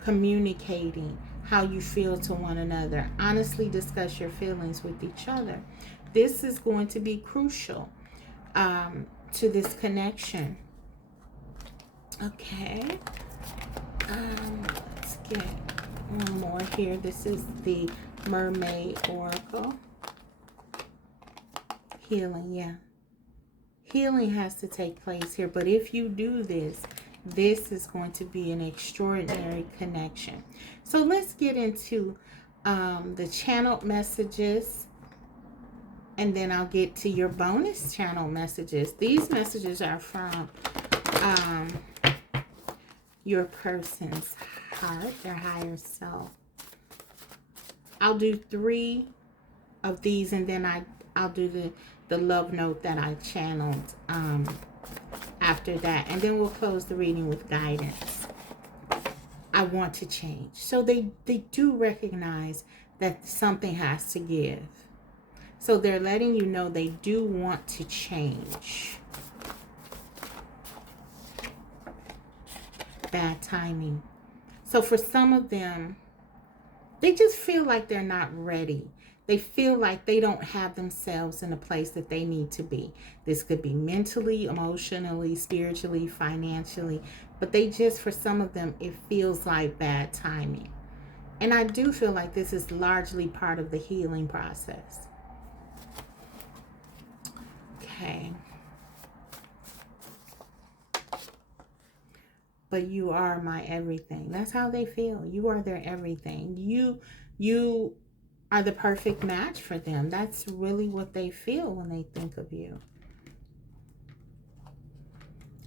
Communicating how you feel to one another. Honestly discuss your feelings with each other. This is going to be crucial to this connection. Okay. Let's get one more here. This is the Mermaid Oracle. Healing, yeah. Healing has to take place here. But if you do this, this is going to be an extraordinary connection. So let's get into the channeled messages, and then I'll get to your bonus channel messages. These messages are from your person's heart, their higher self. I'll do 3 of these, and then I'll do the love note that I channeled after that, and then we'll close the reading with guidance. I want to change. So they do recognize that something has to give. So they're letting you know they do want to change. Bad timing. So for some of them, they just feel like they're not ready. They feel like they don't have themselves in a place that they need to be. This could be mentally, emotionally, spiritually, financially. But they just, for some of them, it feels like bad timing. And I do feel like this is largely part of the healing process. Okay. But you are my everything. That's how they feel. You are their everything. You are the perfect match for them. That's really what they feel when they think of you.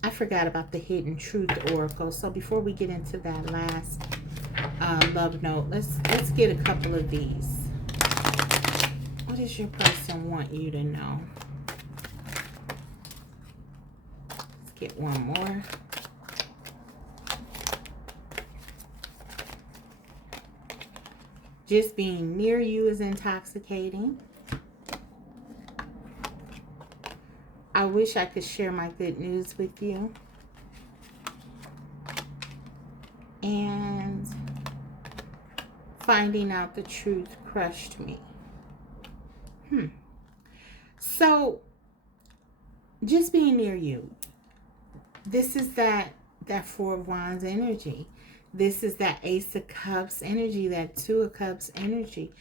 I forgot about the Hidden Truth Oracle. So before we get into that last love note, let's get a couple of these. What does your person want you to know? Let's get one more. Just being near you is intoxicating. I wish I could share my good news with you. And finding out the truth crushed me. So, just being near you. This is that Four of Wands energy. This is that Ace of Cups energy, that Two of Cups energy.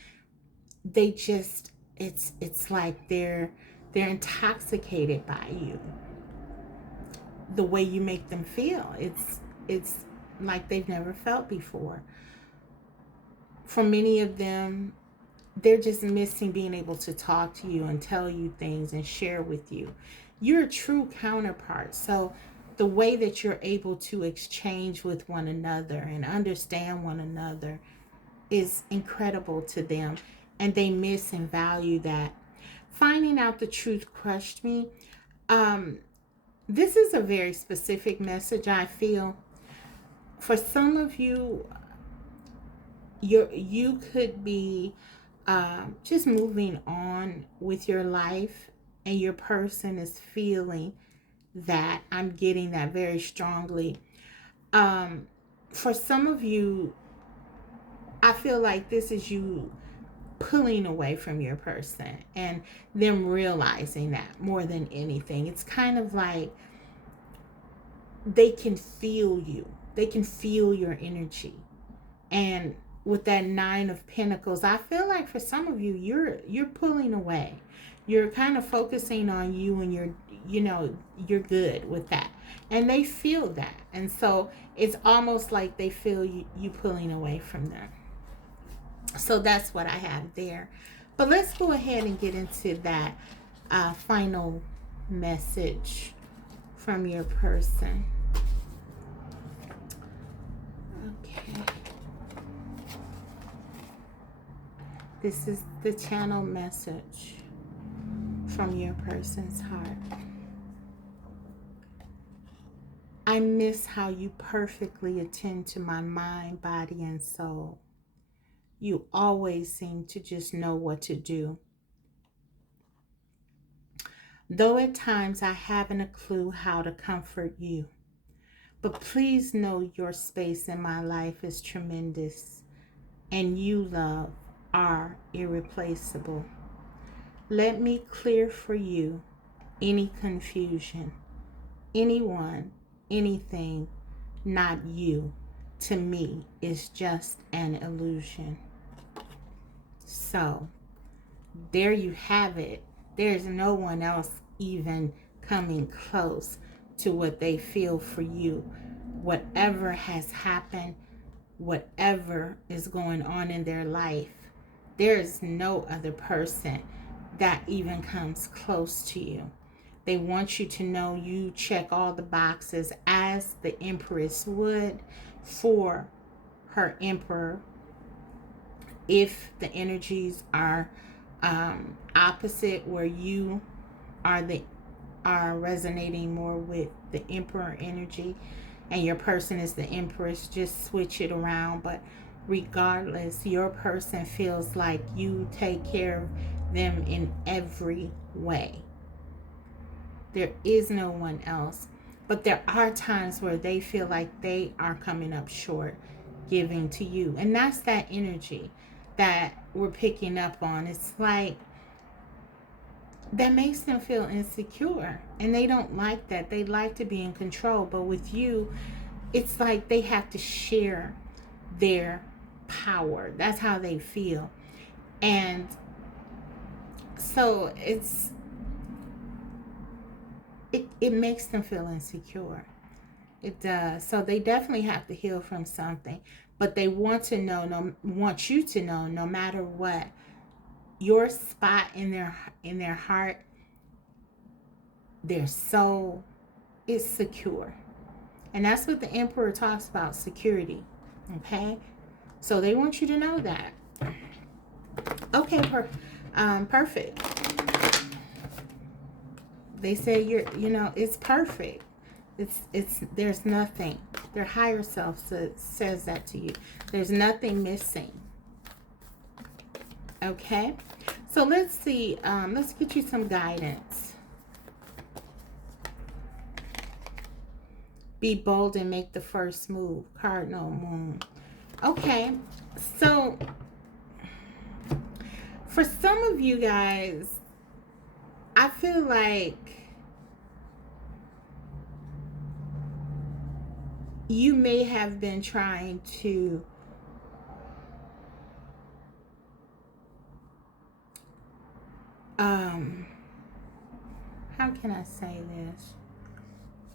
They just, it's like they're intoxicated by you. The way you make them feel. It's like they've never felt before. For many of them, they're just missing being able to talk to you and tell you things and share with you. You're a true counterpart. So the way that you're able to exchange with one another and understand one another is incredible to them. And they miss and value that. Finding out the truth crushed me. This is a very specific message, I feel. For some of you, you could be just moving on with your life, and your person is feeling that. I'm getting that very strongly. For some of you, I feel like this is you pulling away from your person and them realizing that more than anything. It's kind of like they can feel you. They can feel your energy. And with that Nine of Pentacles, I feel like for some of you, you're pulling away. You're kind of focusing on you, and you're good with that. And they feel that. And so it's almost like they feel you pulling away from them. So that's what I have there. But let's go ahead and get into that final message from your person. Okay. This is the channel message from your person's heart. I miss how you perfectly attend to my mind, body, and soul. You always seem to just know what to do. Though at times I haven't a clue how to comfort you. But please know your space in my life is tremendous. And you, love, are irreplaceable. Let me clear for you any confusion. Anyone, anything, not you, to me is just an illusion. So, there you have it. There's no one else even coming close to what they feel for you. Whatever has happened, whatever is going on in their life, there is no other person that even comes close to you. They want you to know you check all the boxes as the Empress would for her Emperor. If the energies are opposite, where you are resonating more with the Emperor energy and your person is the Empress, just switch it around. But regardless, your person feels like you take care of them in every way. There is no one else. But there are times where they feel like they are coming up short giving to you. And that's that energy that we're picking up on. It's like that makes them feel insecure. And they don't like that. They like to be in control. But with you, it's like they have to share their power. That's how they feel. And so it makes them feel insecure. It does. So they definitely have to heal from something. But they want you to know, no matter what, your spot in their heart, their soul, is secure. And that's what the Emperor talks about, security. Okay? So they want you to know that. Okay, perfect. They say it's perfect. It's there's nothing. Their higher self says that to you. There's nothing missing. Okay? So let's see. Let's get you some guidance. Be bold and make the first move. Cardinal Moon. Okay. So for some of you guys, I feel like you may have been trying to how can I say this?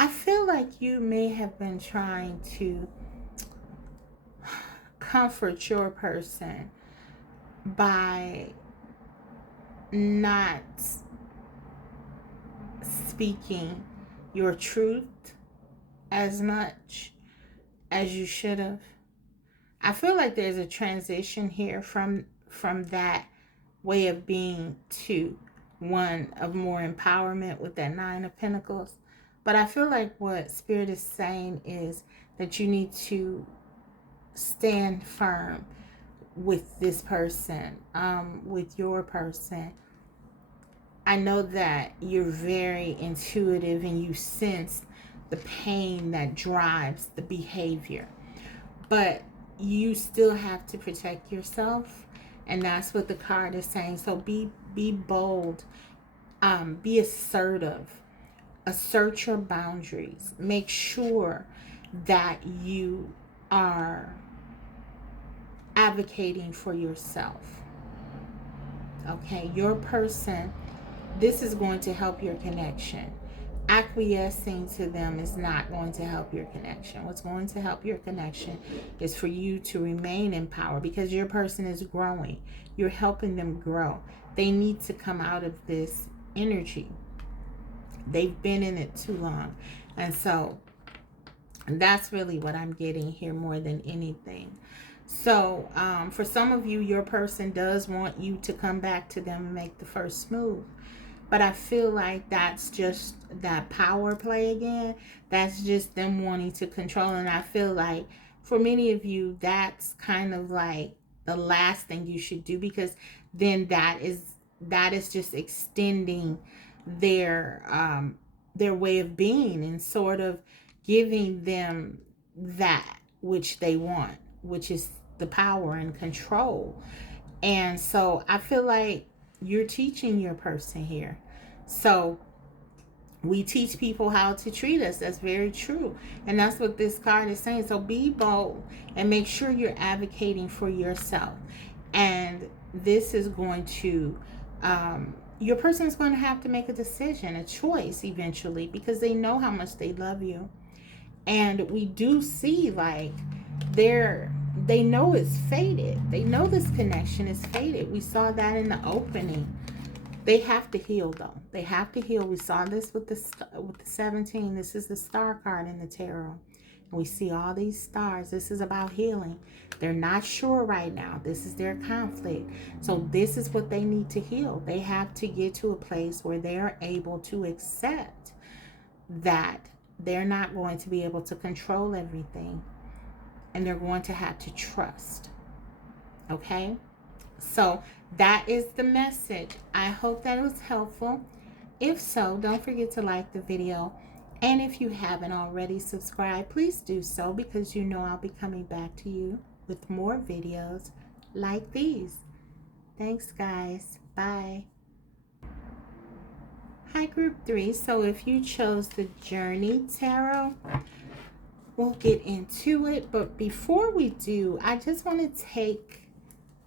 I feel like you may have been trying to comfort your person by not speaking your truth as much as you should have. I feel like there's a transition here from that way of being to one of more empowerment with that Nine of Pentacles. But I feel like what Spirit is saying is that you need to stand firm with this person, with your person. I know that you're very intuitive and you sense the pain that drives the behavior. But you still have to protect yourself. And that's what the card is saying. So be bold. Be assertive. Assert your boundaries. Make sure that you are advocating for yourself. Okay, your person, this is going to help your connection. Acquiescing to them is not going to help your connection. What's going to help your connection is for you to remain in power, because your person is growing. You're helping them grow. They need to come out of this energy. They've been in it too long. And so that's really what I'm getting here more than anything. So for some of you, your person does want you to come back to them and make the first move. But I feel like that's just that power play again. That's just them wanting to control. And I feel like for many of you, that's kind of like the last thing you should do, because then that is just extending their way of being and sort of giving them that which they want, which is the power and control. And so I feel like you're teaching your person here. So we teach people how to treat us. That's very true. And that's what this card is saying. So be bold and make sure you're advocating for yourself. And this is going to, your person is going to have to make a decision, a choice eventually, because they know how much they love you. And we do see like they know it's fated. They know this connection is fated. We saw that in the opening. They have to heal, though. They have to heal. We saw this with the 17. This is the star card in the tarot. And we see all these stars. This is about healing. They're not sure right now. This is their conflict. So this is what they need to heal. They have to get to a place where they are able to accept that they're not going to be able to control everything. And they're going to have to trust. Okay? So that is the message. I hope that it was helpful. If so, don't forget to like the video. And if you haven't already subscribed, please do so, because you know I'll be coming back to you with more videos like these. Thanks, guys. Bye. Hi, Group 3. So if you chose the Journey Tarot, we'll get into it. But before we do, I just want to take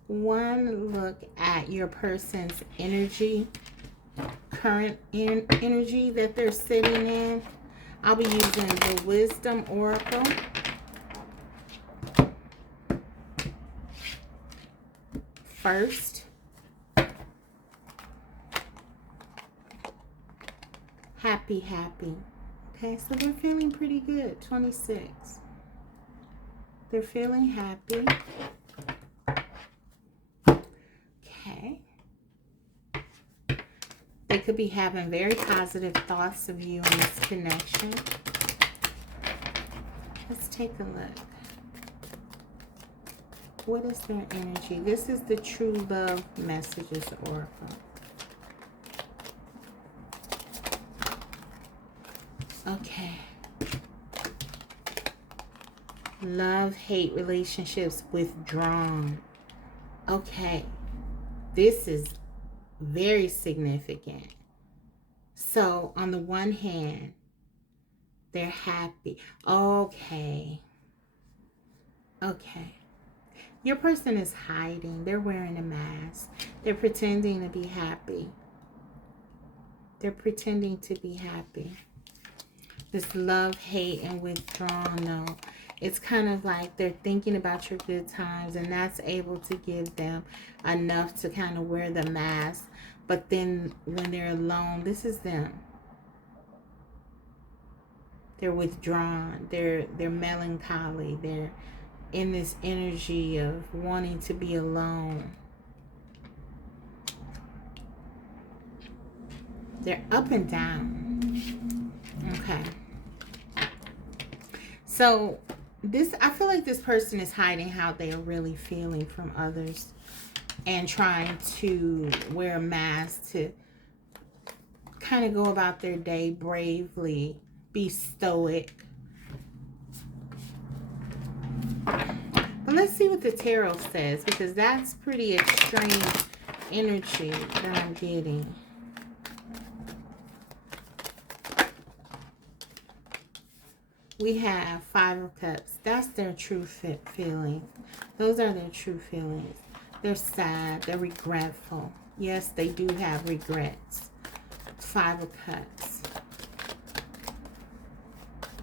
one look at your person's energy, current energy that they're sitting in. I'll be using the Wisdom Oracle. First, happy. Okay, so they're feeling pretty good. 26. They're feeling happy. Okay. They could be having very positive thoughts of you in this connection. Let's take a look. What is their energy? This is the true love messages oracle. Okay. Love, hate relationships withdrawn. Okay. This is very significant. So, on the one hand, they're happy. Okay. Okay. Your person is hiding. They're wearing a mask. They're pretending to be happy. They're pretending to be happy. This love, hate, and withdrawn, no. It's kind of like they're thinking about your good times, and that's able to give them enough to kind of wear the mask. But then when they're alone, this is them. They're withdrawn. They're melancholy. They're in this energy of wanting to be alone. They're up and down. Okay. So this, I feel like this person is hiding how they are really feeling from others and trying to wear a mask to kind of go about their day bravely, be stoic. But let's see what the tarot says, because that's pretty extreme energy that I'm getting. We have 5 of Cups. That's their true feelings. Those are their true feelings. They're sad. They're regretful. Yes, they do have regrets. 5 of Cups.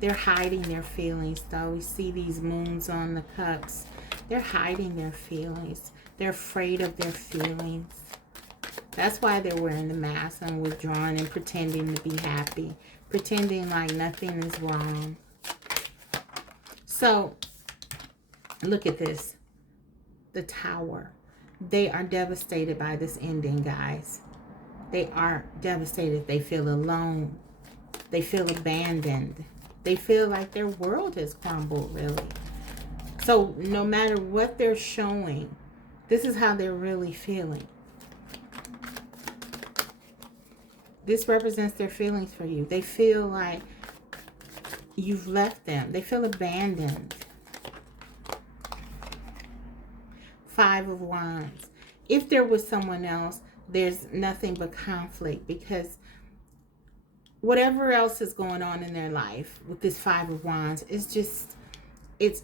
They're hiding their feelings, though. We see these moons on the cups. They're hiding their feelings. They're afraid of their feelings. That's why they're wearing the mask and withdrawing and pretending to be happy. Pretending like nothing is wrong. So, look at this. The Tower. They are devastated by this ending, guys. They are devastated. They feel alone. They feel abandoned. They feel like their world has crumbled, really. So no matter what they're showing, this is how they're really feeling. This represents their feelings for you. They feel like you've left them. They feel abandoned. 5 of Wands. If there was someone else, there's nothing but conflict, because whatever else is going on in their life with this 5 of Wands, it's just, it's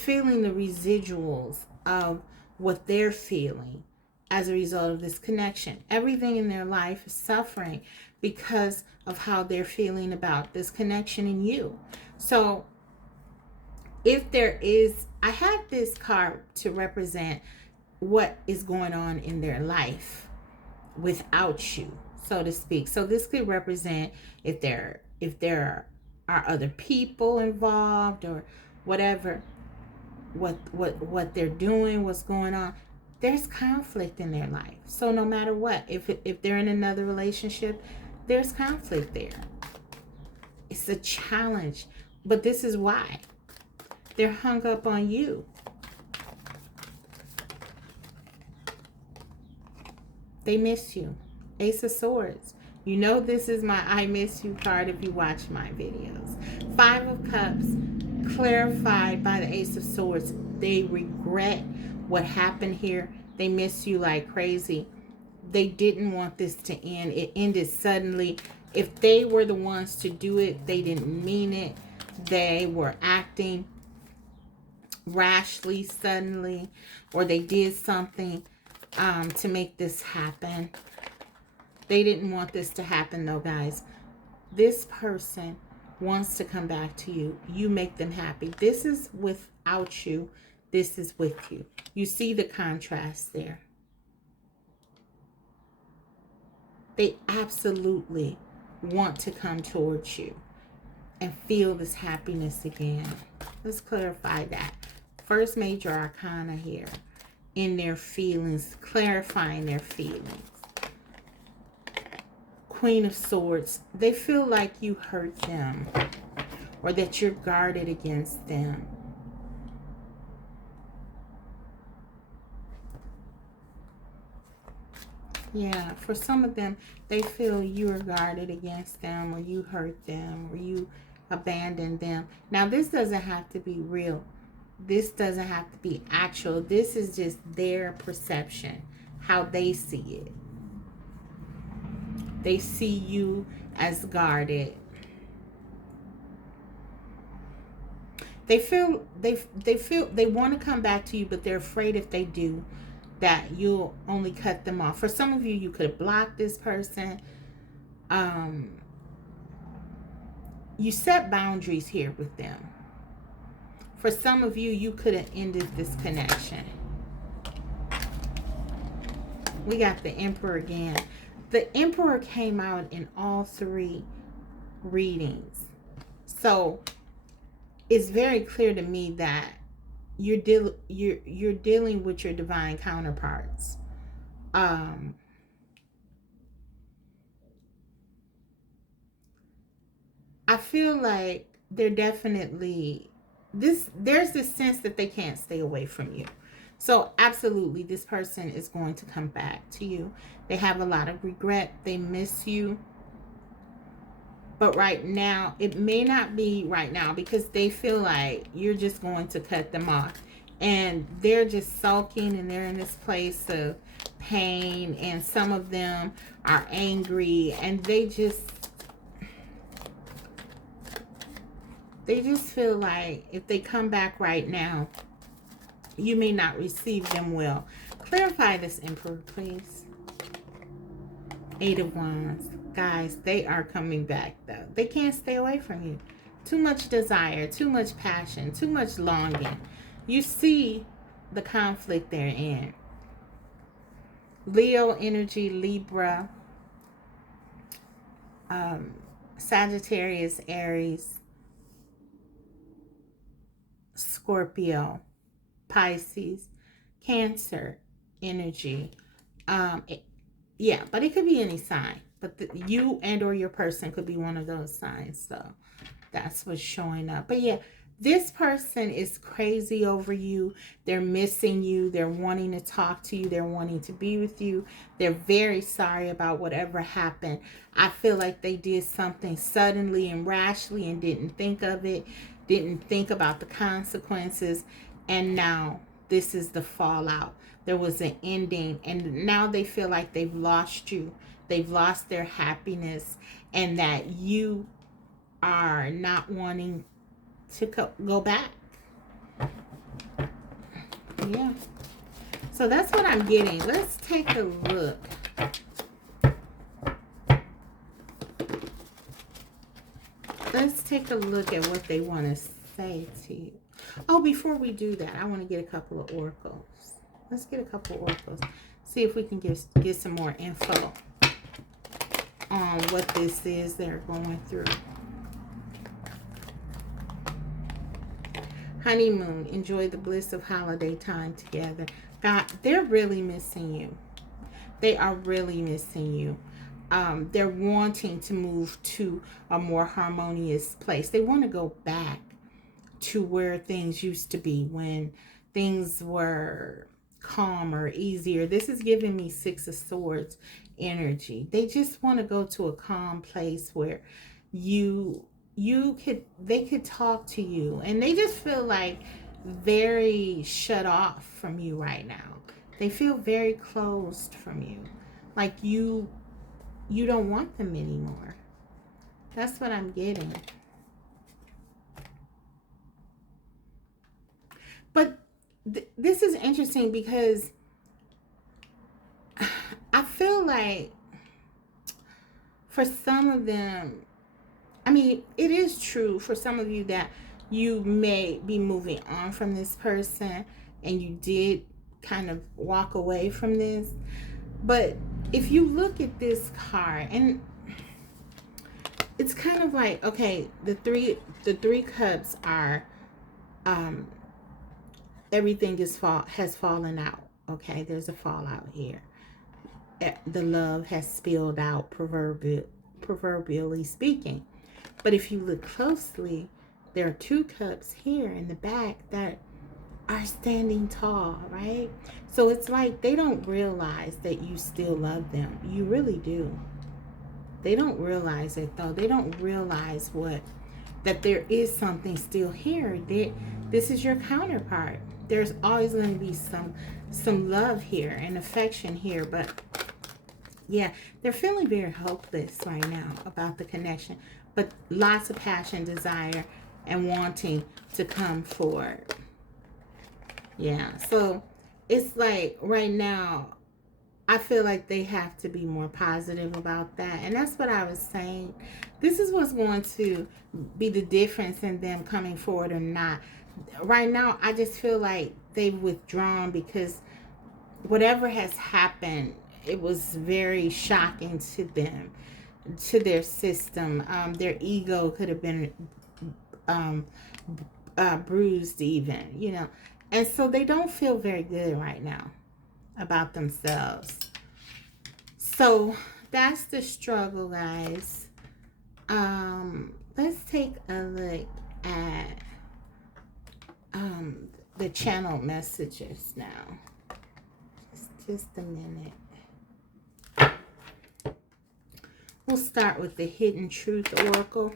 feeling the residuals of what they're feeling as a result of this connection. Everything in their life is suffering because of how they're feeling about this connection in you. So if there is, I had this card to represent what is going on in their life without you, so to speak. So this could represent if there are other people involved or whatever, what they're doing, what's going on. There's conflict in their life. So no matter what, if they're in another relationship, there's conflict there. It's a challenge. But this is why. They're hung up on you. They miss you. Ace of Swords. You know this is my I miss you card if you watch my videos. 5 of Cups, clarified by the Ace of Swords. They regret what happened here. They miss you like crazy. They didn't want this to end. It ended suddenly. If they were the ones to do it, they didn't mean it. They were acting rashly suddenly, or they did something to make this happen. They didn't want this to happen though, guys. This person wants to come back to you. You make them happy. This is without you. This is with you. You see the contrast there. They absolutely want to come towards you and feel this happiness again. Let's clarify that. First major arcana here, in their feelings, clarifying their feelings. Queen of Swords, they feel like you hurt them or that you're guarded against them. Yeah, for some of them, they feel you are guarded against them, or you hurt them, or you abandoned them. Now, this doesn't have to be real. This doesn't have to be actual. This is just their perception, how they see it. They see you as guarded. They feel they want to come back to you, but they're afraid if they do that you'll only cut them off. For some of you, you could have blocked this person. You set boundaries here with them. For some of you, you could have ended this connection. We got the Emperor again. The Emperor came out in all three readings. So it's very clear to me that you're dealing with your divine counterparts. I feel like they're definitely there's this sense that they can't stay away from you. So absolutely, this person is going to come back to you. They have a lot of regret. They miss you. But right now, it may not be right now, because they feel like you're just going to cut them off. And they're just sulking, and they're in this place of pain. And some of them are angry, and they just feel like if they come back right now, you may not receive them well. Clarify this, Emperor, please. Eight of Wands. Guys, they are coming back, though. They can't stay away from you. Too much desire, too much passion, too much longing. You see the conflict they're in. Leo energy, Libra, Sagittarius, Aries, Scorpio, Pisces, Cancer energy. Yeah, but it could be any sign. But you and or your person could be one of those signs. So that's what's showing up. But yeah, this person is crazy over you. They're missing you. They're wanting to talk to you. They're wanting to be with you. They're very sorry about whatever happened. I feel like they did something suddenly and rashly and didn't think of it. Didn't think about the consequences. And now this is the fallout. There was an ending, and now they feel like they've lost you. They've lost their happiness, and that you are not wanting to go back. Yeah. So that's what I'm getting. Let's take a look. Let's take a look at what they want to say to you. Oh, before we do that, I want to get a couple of oracles. Let's get a couple of oracles. See if we can get some more info on what this is they're going through. Honeymoon. Enjoy the bliss of holiday time together. God, they're really missing you. They are really missing you. They're wanting to move to a more harmonious place. They want to go back to where things used to be, when things were calmer, easier. This is giving me Six of Swords energy. They just want to go to a calm place where they could talk to you, and they just feel like very shut off from you right now. They feel very closed from you, like you don't want them anymore. That's what I'm getting. But this is interesting, because I feel like for some of them, I mean, it is true for some of you that you may be moving on from this person, and you did kind of walk away from this. But if you look at this card, and it's kind of like, okay, the three cups are, um everything has fallen out. Okay, there's a fallout here. The love has spilled out, proverbially speaking. But if you look closely, there are two cups here in the back that are standing tall, right? So it's like they don't realize that you still love them. You really do. They don't realize it though. They don't realize that there is something still here. This is your counterpart. There's always going to be some love here and affection here, but yeah, they're feeling very hopeless right now about the connection, but lots of passion, desire, and wanting to come forward. Yeah, so it's like right now, I feel like they have to be more positive about that. And that's what I was saying. This is what's going to be the difference in them coming forward or not. Right now, I just feel like they've withdrawn because whatever has happened, it was very shocking to them, to their system. Their ego could have been um, bruised even, And so they don't feel very good right now about themselves. So that's the struggle, guys. Let's take a look at the channel messages now. Just a minute. We'll start with the Hidden Truth Oracle.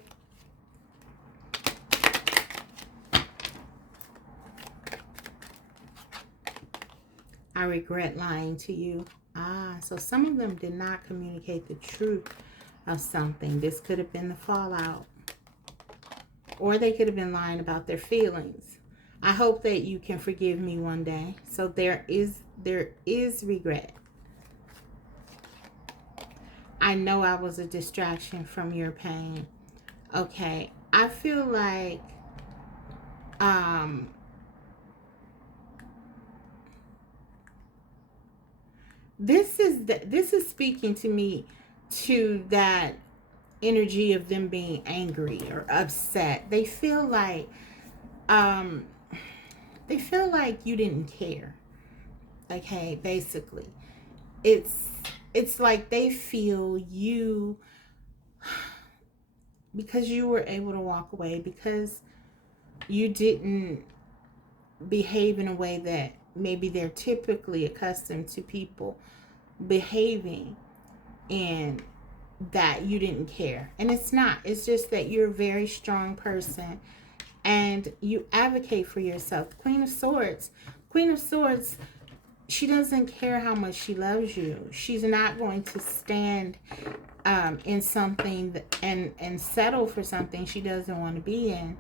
I regret lying to you. So some of them did not communicate the truth of something. This could have been the fallout. Or they could have been lying about their feelings. I hope that you can forgive me one day. So there is regret. I know I was a distraction from your pain. Okay. I feel like this is speaking to me to that energy of them being angry or upset. They feel like you didn't care. Okay, basically. It's like they feel you, because you were able to walk away, because you didn't behave in a way that maybe they're typically accustomed to people behaving, and that you didn't care. And it's not. It's just that you're a very strong person and you advocate for yourself. Queen of Swords, she doesn't care how much she loves you. She's not going to stand in something and settle for something she doesn't want to be in.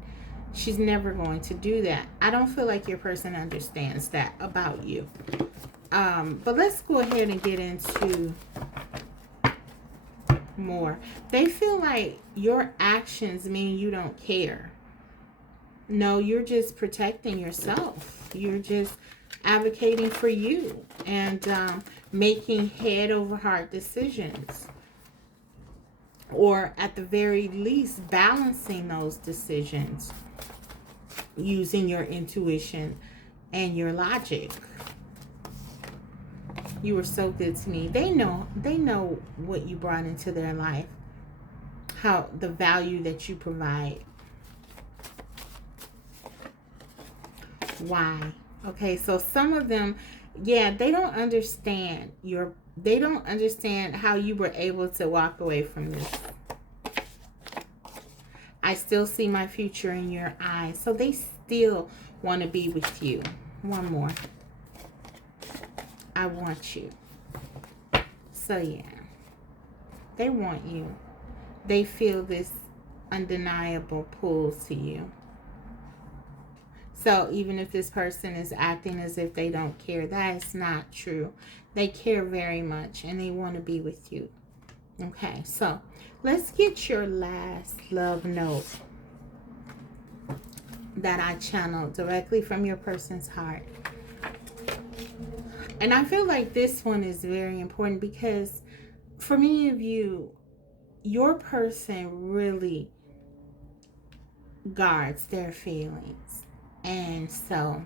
She's never going to do that. I don't feel like your person understands that about you. But let's go ahead and get into more. They feel like your actions mean you don't care. No, you're just protecting yourself. You're just advocating for you and making head over heart decisions. Or at the very least, balancing those decisions using your intuition and your logic. You were so good to me. They know what you brought into their life, how the value that you provide. Why? Okay, so some of them, they don't understand how you were able to walk away from this. I still see my future in your eyes. So they still want to be with you. One more. I want you. So yeah, they want you. They feel this undeniable pull to you. So even if this person is acting as if they don't care, that is not true. They care very much and they want to be with you. Okay, so let's get your last love note that I channeled directly from your person's heart. And I feel like this one is very important because for many of you, your person really guards their feelings. And so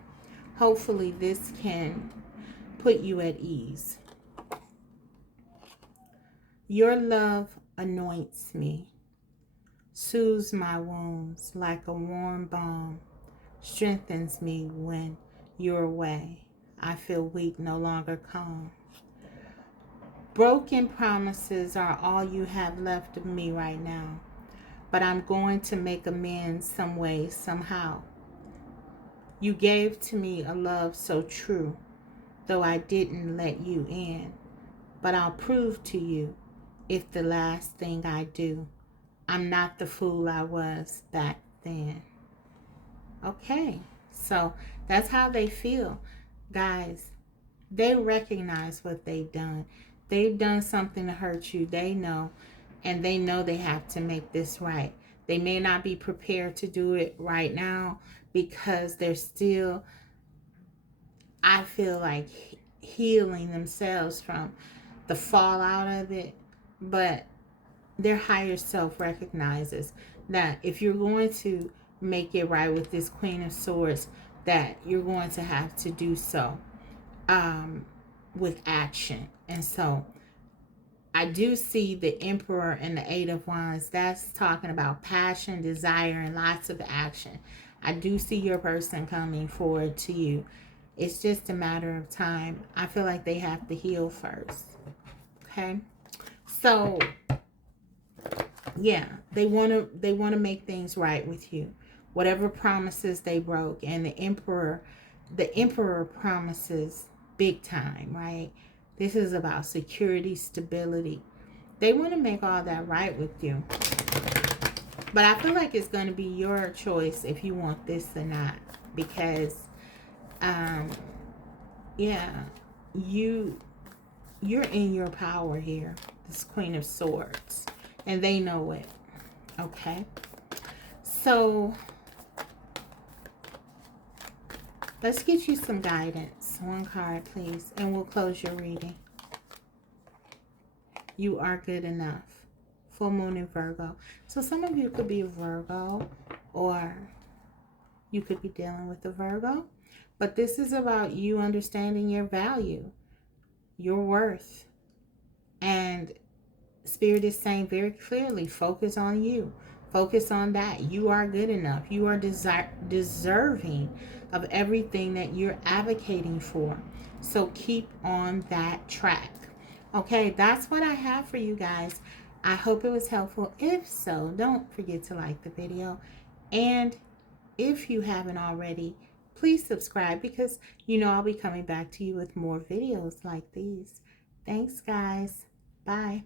hopefully this can put you at ease. Your love anoints me, soothes my wounds like a warm balm, strengthens me when you're away. I feel weak, no longer calm. Broken promises are all you have left of me right now, but I'm going to make amends some way, somehow. You gave to me a love so true, though I didn't let you in. But I'll prove to you, if the last thing I do, I'm not the fool I was back then. Okay, so that's how they feel. Guys, they recognize what they've done. They've done something to hurt you. They know, and they know they have to make this right. They may not be prepared to do it right now because they're still, I feel like, healing themselves from the fallout of it. But their higher self recognizes that if you're going to make it right with this Queen of Swords, that you're going to have to do so with action. And so I do see the Emperor and the Eight of Wands. That's talking about passion, desire, and lots of action. I do see your person coming forward to you. It's just a matter of time. I feel like they have to heal first. Okay? So yeah, they want to make things right with you. Whatever promises they broke, and the emperor promises big time, right? This is about security, stability. They want to make all that right with you. But I feel like it's going to be your choice if you want this or not, because yeah, you're in your power here. This Queen of Swords, and they know it. Okay, so let's get you some guidance. One card, please, and we'll close your reading. You are good enough. Full moon in Virgo. So some of you could be a Virgo, or you could be dealing with a Virgo. But this is about you understanding your value, your worth. And Spirit is saying very clearly, focus on you. Focus on that. You are good enough. You are deserving of everything that you're advocating for. So keep on that track. Okay, that's what I have for you guys. I hope it was helpful. If so, don't forget to like the video. And if you haven't already, please subscribe, because you know I'll be coming back to you with more videos like these. Thanks, guys. Bye.